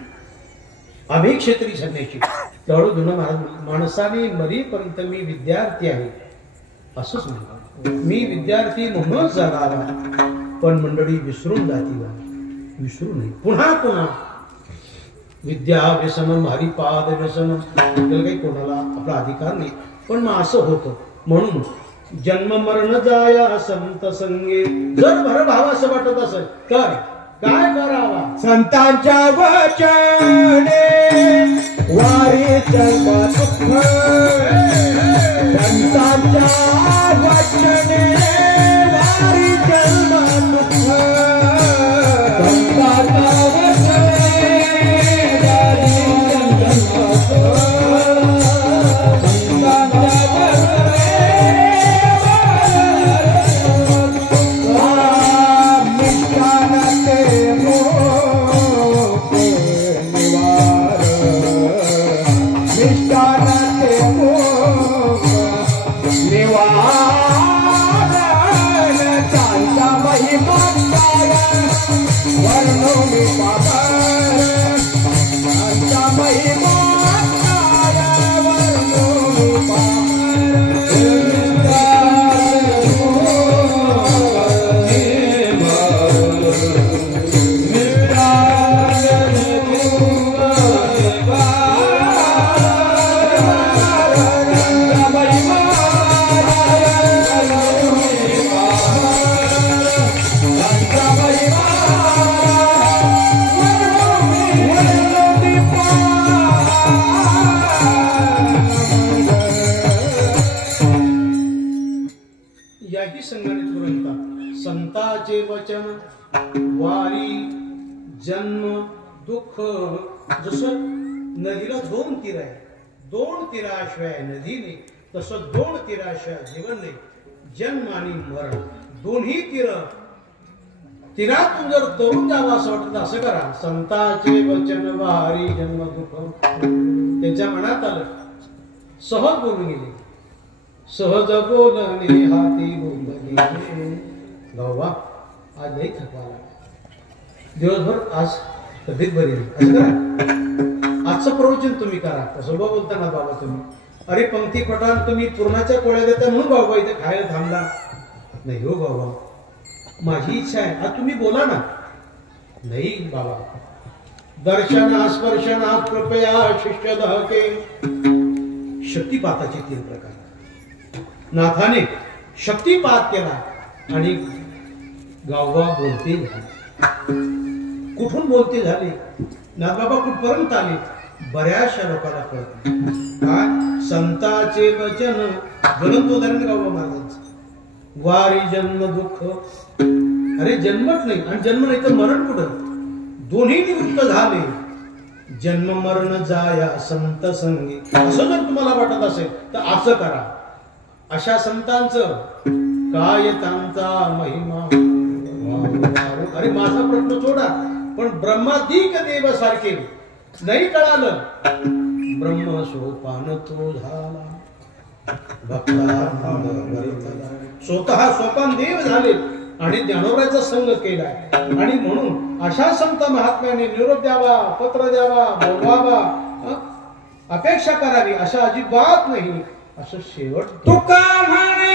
आम्ही क्षेत्री संन्याशी. तेवढं जुनं महाराज माणसाने मरीपर्यंत मी विद्यार्थी आहे असंच म्हणतो. मी विद्यार्थी म्हणूनच जाणार पण मंडळी विसरून जाती. विसरू नये. पुन्हा पुन्हा विद्या व्यसनम हरिपाद व्यसनम. आपल्याला काही कोणाला आपला अधिकार नाही पण मग असं होतं. म्हणून जन्म मरण जाया संत संगे. जर भरभाव असं वाटत असेल तर काय करावा? संतांच्या वचने वारी चल दुःख. संतांच्या वचने वारी चल दुःख. संतांच्या महिमा संगणित म्हणतात संताचे वचन वारी जन्म दुःख. जसं नदीला 2 तीर आहे, 2 तीराशिवाय नदी नाही, तसं 2 तीराशिवाय जीवन नाही. जन्म आणि मरण दोन्ही तीरातून जर तरुण जावं असं वाटतं असं करा. संताचे वचन वारी जन्म दुःख. त्यांच्या मनात आलं, सहज बोलून गेले. सहज बोलणे हाती बोलणे. गावा आज लई थकवा लागला, दिवसभर आज तब्येत बरी नाही, असं करा. आजचं प्रवचन तुम्ही करा. कसं बोलता ना बाबा तुम्ही? अरे पंक्ती पठाण तुम्ही पूर्णाच्या पोळ्या देता म्हणून बाबा इथे खायला थांबला नाही. हो बाबा माझी इच्छा आहे, आज तुम्ही बोला ना. नाही बाबा, दर्शना स्पर्शना कृपया शिष्य दहके. शक्तिपाताचे 3 प्रकार. नाथाने शक्तिपात केला आणि गावगाव बोलते झाले. कुठून बोलते झाले? नाथबाबा कुठपर्यंत आले? बऱ्याचशा लोकांना कळत काय संताचे वचन. ज्वलंत उदाहरण गावबा महाराजांचं. वारी जन्म दुःख. अरे जन्मच नाही आणि जन्म नाही तर मरण कुठं? दोन्ही निवृत्त झाले. जन्म मरण जाया संत संगी. असं जर तुम्हाला वाटत असेल तर असं करा. अशा संतांचं काय त्यांचा महिमा. अरे माझा प्रश्न सोडा, पण ब्रह्माधिक देव सारखे नाही कळालं. ब्रह्म सोपान तो झाला स्वतः सोपान देव झाले आणि ज्ञानोबाचा संग केलाय. आणि म्हणून अशा संत महात्म्याने निरोप द्यावा, पत्र द्यावा, बोलवावा, अपेक्षा करावी अशा अजिबात नाही. असं शेवट तुका म्हणे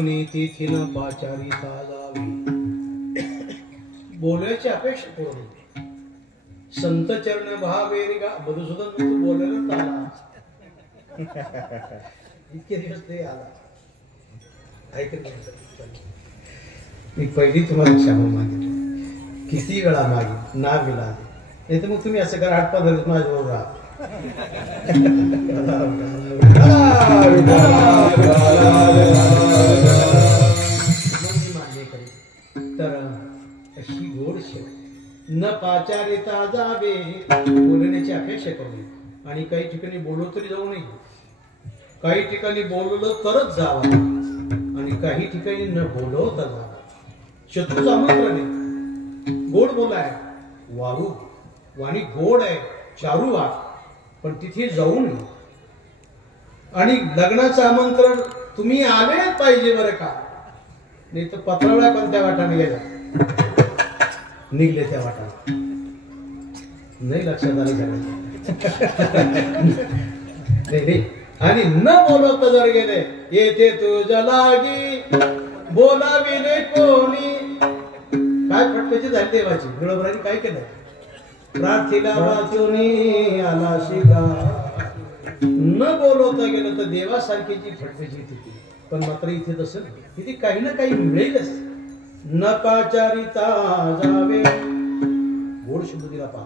जमनी तिथी न पाचारिता जावी. बोलायची अपेक्षा करू नये. संत चरण भावे रे गा मधुसूदन तू बोलायला आला. इतके दिवस ते आला. ऐकत मी पहिली तुम्हाला क्षमा मागितली. किती वेळा मागितली ना विला नाही तर मग तुम्ही असं करा 8 पद्धत माझ्याबरोबर राहा. मान्य करेल तर अशी गोड शेव न पाचारिता जावे बोलण्याची अपेक्षा करू नये. आणि काही ठिकाणी बोललो तरी जाऊ नये. काही ठिकाणी बोललो तरच जावं आणि काही ठिकाणी न बोलवता जावं. शत्रूचं आमंत्रण आहे. गोड बोलाय वारू वाणी गोड आहे चारू वाट पण तिथे जाऊ नये. आणि लग्नाचं आमंत्रण तुम्ही आले पाहिजे बरं का. नाही तर पत्रावळ्या पण त्या वाटाने गेल्या निघले त्या वाटा नाही लक्षात आले नाही. आणि न बोलवता जर गेले येथे तुझ्या लागी बोलाविले कोणी. काय फटकाची झाली देवाची. गळभराने काय केलं. प्रार्थीला वाचूनी आला शिका. न बोलवता गेलं तर देवासारखीची फटकाची तिथे. पण मात्र इथे तसं तिथे काही ना काही मिळेलच. न पाचारिता जावे गोड शब्द दिला पा.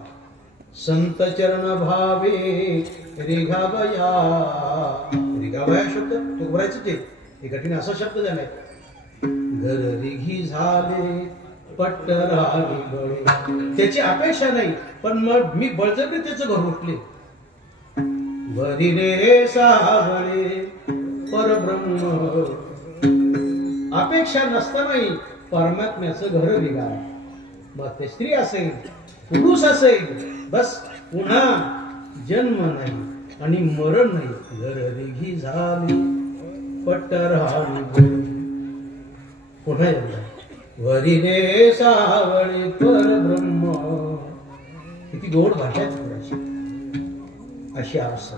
संत चरण भावे रेघावया. रेघावया शब्द तो बोलायचं ते कठीण असा शब्द झालाय. घर रिघी झाले पट्टराणी बळे. त्याची अपेक्षा नाही पण मग मी बळजबरी त्याचं घर उठले. वरी रे सावळे परब्रह्म. अपेक्षा नसतानाही परमात्म्याचं घर बिघा. मग ते स्त्री असेल पुरुष असेल बस पुन्हा जन्म नाही आणि मरण नाही. घर रेघी झाली पट्टराणी बळे. पुन्हा एकदा वरी रे सावळे परब्रह्म. किती गोड भाषा आहे. अशी अवस्था.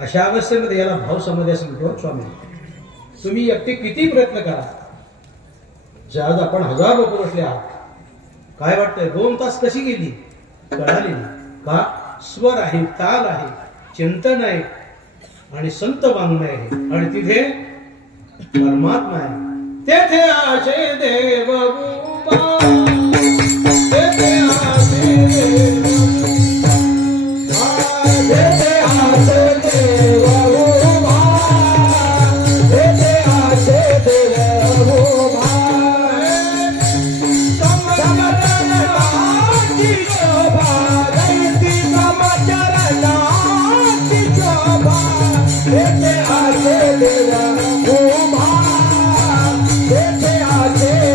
अशा अवस्थेमध्ये याला भाव समाधी असं म्हणतो स्वामी. तुम्ही एकटे किती प्रयत्न करा. आज आपण 1000 लोक बसले आहात. काय वाटतंय 2 तास कशी गेली कळाली नाही का. स्वर आहे ताल आहे चिंतन आहे आणि संत वाङ्मय आहे आणि तिथे परमात्मा आहे. तेथे आशे देव उभा. तेथे आशे देव तेथे आशे देव उभा. तेथे आशे देव उभा. समचरणाची शोभा दैती समचरणाची शोभा. तेथे आशे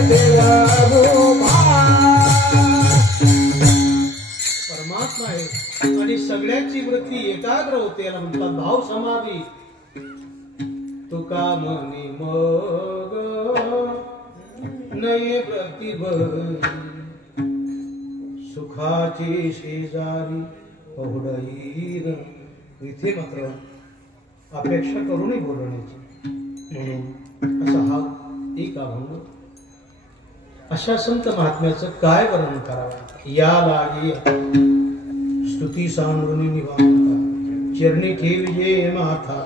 देव उभा. परमात्मा आहे आणि सगळ्यांची वृत्ती एकाग्र होते. याला म्हणतात भाव समाधी. तुका मनी मग नये प्रतिभय. सुखाची शेजारी पहुडईर. इथे मात्र अपेक्षा करूनही बोलण्याची म्हणून असा हा एक अभंग. अशा संत महात्म्याचं काय वर्णन करावं. या लागी स्तुती सांडून निवांता चरणी ठेविजे माथा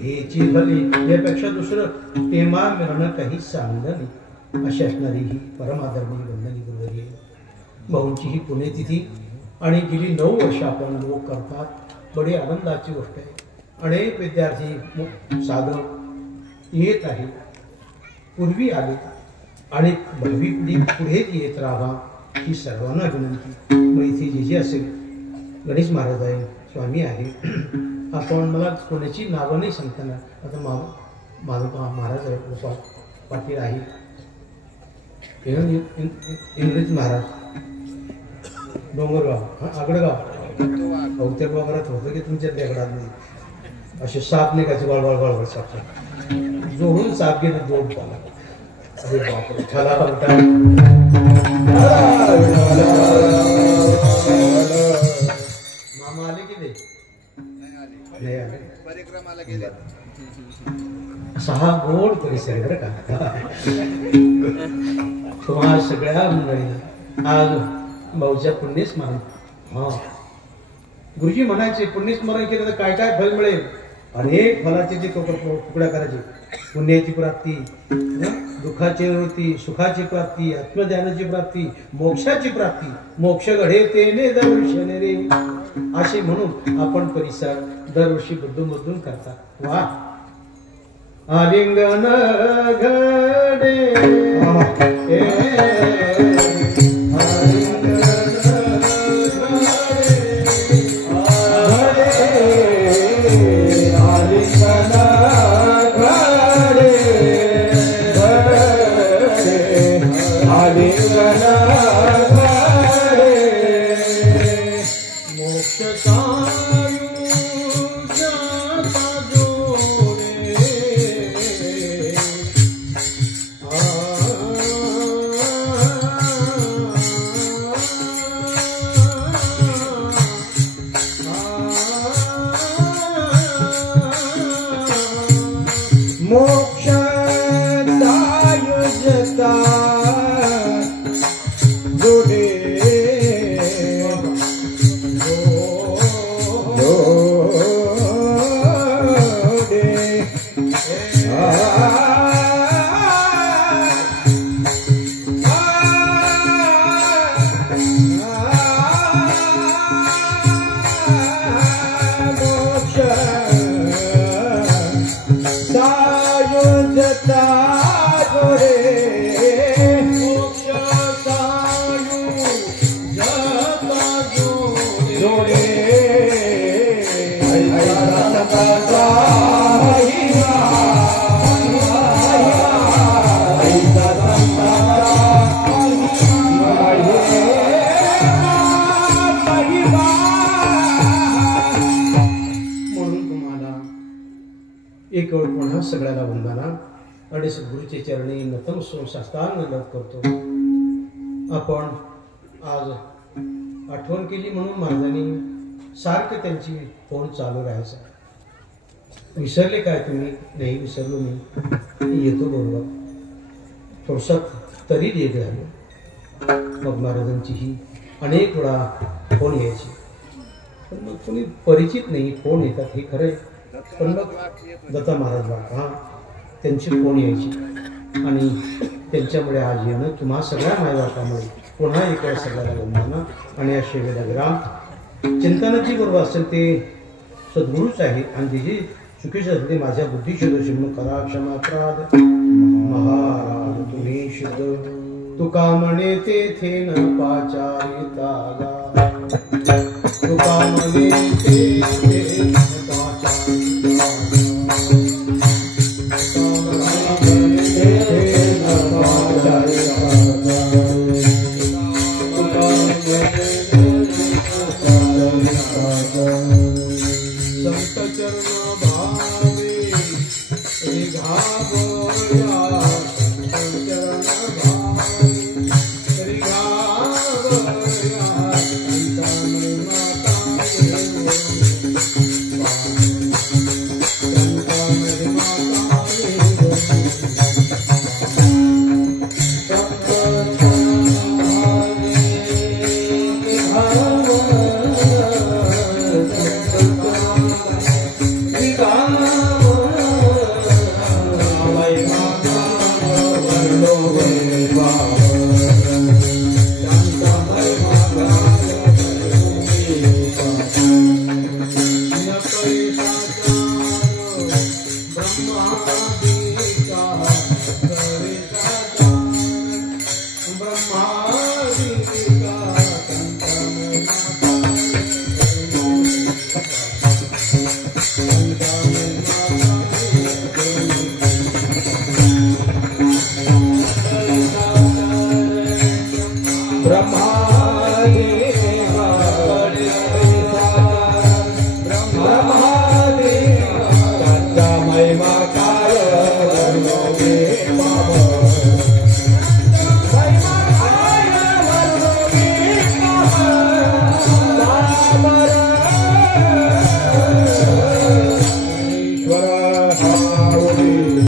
हेची भली. यापेक्षा दुसरं प्रेमा मिळणं काही सांगलं नाही. अशी असणारी ही परमादरणी वंदनी गुरुवर्य भाऊंची ही पुण्यतिथी आणि गेली 9 वर्ष आपण लोक करतात. बडी आनंदाची गोष्ट आहे. अनेक विद्यार्थी साधक येत आहेत. पूर्वी आले आणि भावी पिढी पुढे येत राहा ही सर्वांना विनंती. मग इथे जे असेल गणेश महाराज आहे स्वामी आहे. आपण मला कोणाची नावं नाही सांगताना आता माधव महाराज आहे गोपाळ पाटील आहे इंग्रज महाराज डोंगरगाव आगडगाव अवतर वगैरे होतं की तुमच्या देगडात नाही. असे साप नाही का वळवळ साप जोडून साप घेणं जोड पाला. अरे बापरे छाला होता. मामा आले की नाही आले परिक्रमाला गेले. असा हा गोड परिसर आहे बरं का. तुम्हा सगळ्या मंडळी आज भाऊच्या पुण्यस्मरण. हा गुरुजी म्हणायचे पुण्यस्मरण केलं तर काय काय फल मिळेल. अनेक फलाचे जे तुकड्या करायचे. पुण्याची प्राप्ती, दुःखाची निवृत्ती, सुखाची प्राप्ती, आत्मज्ञानाची प्राप्ती, मोक्षाची प्राप्ती. मोक्ष घडे तेने दर्शन रे असे म्हणून आपण परिसर दरवर्षी बदलून करतात. वा आलिंगन घडे एक वेळ पुन्हा सगळ्याला वंदना आणि सद्गुरूचे चरणी नतमस्तक साष्टांग करतो. आपण आज आठवण केली म्हणून महाराजांनी सारखं त्यांची फोन चालू राहायचा. विसरले काय तुम्ही? नाही विसरलो मी, येतो बरोबर. थोडसा तरी देत झालं. मग महाराजांची ही अनेक वेळा फोन यायची, पण मग कोणी परिचित नाही. फोन येतात हे खरं आहे, पण मग दत्ता महाराज बाबा त्यांची फोन यायची आणि त्यांच्यामुळे आज येणं तुम्हा सगळ्या मायबापामुळे पुन्हा एक वेळ सगळ्याला वंदना. आणि या सेवेला विराम. चिंतनाची बरोबर असेल ते सद्गुरूच आहे आणि जे चुकीचे असेल ते माझ्या बुद्धीचे दोषी म्हणून करा क्षमा अपराध. महाराज तुम्ही शुद्ध तुका म्हणे तेथे न पाचारिता गा. तुका म्हणे तेथे न Brahma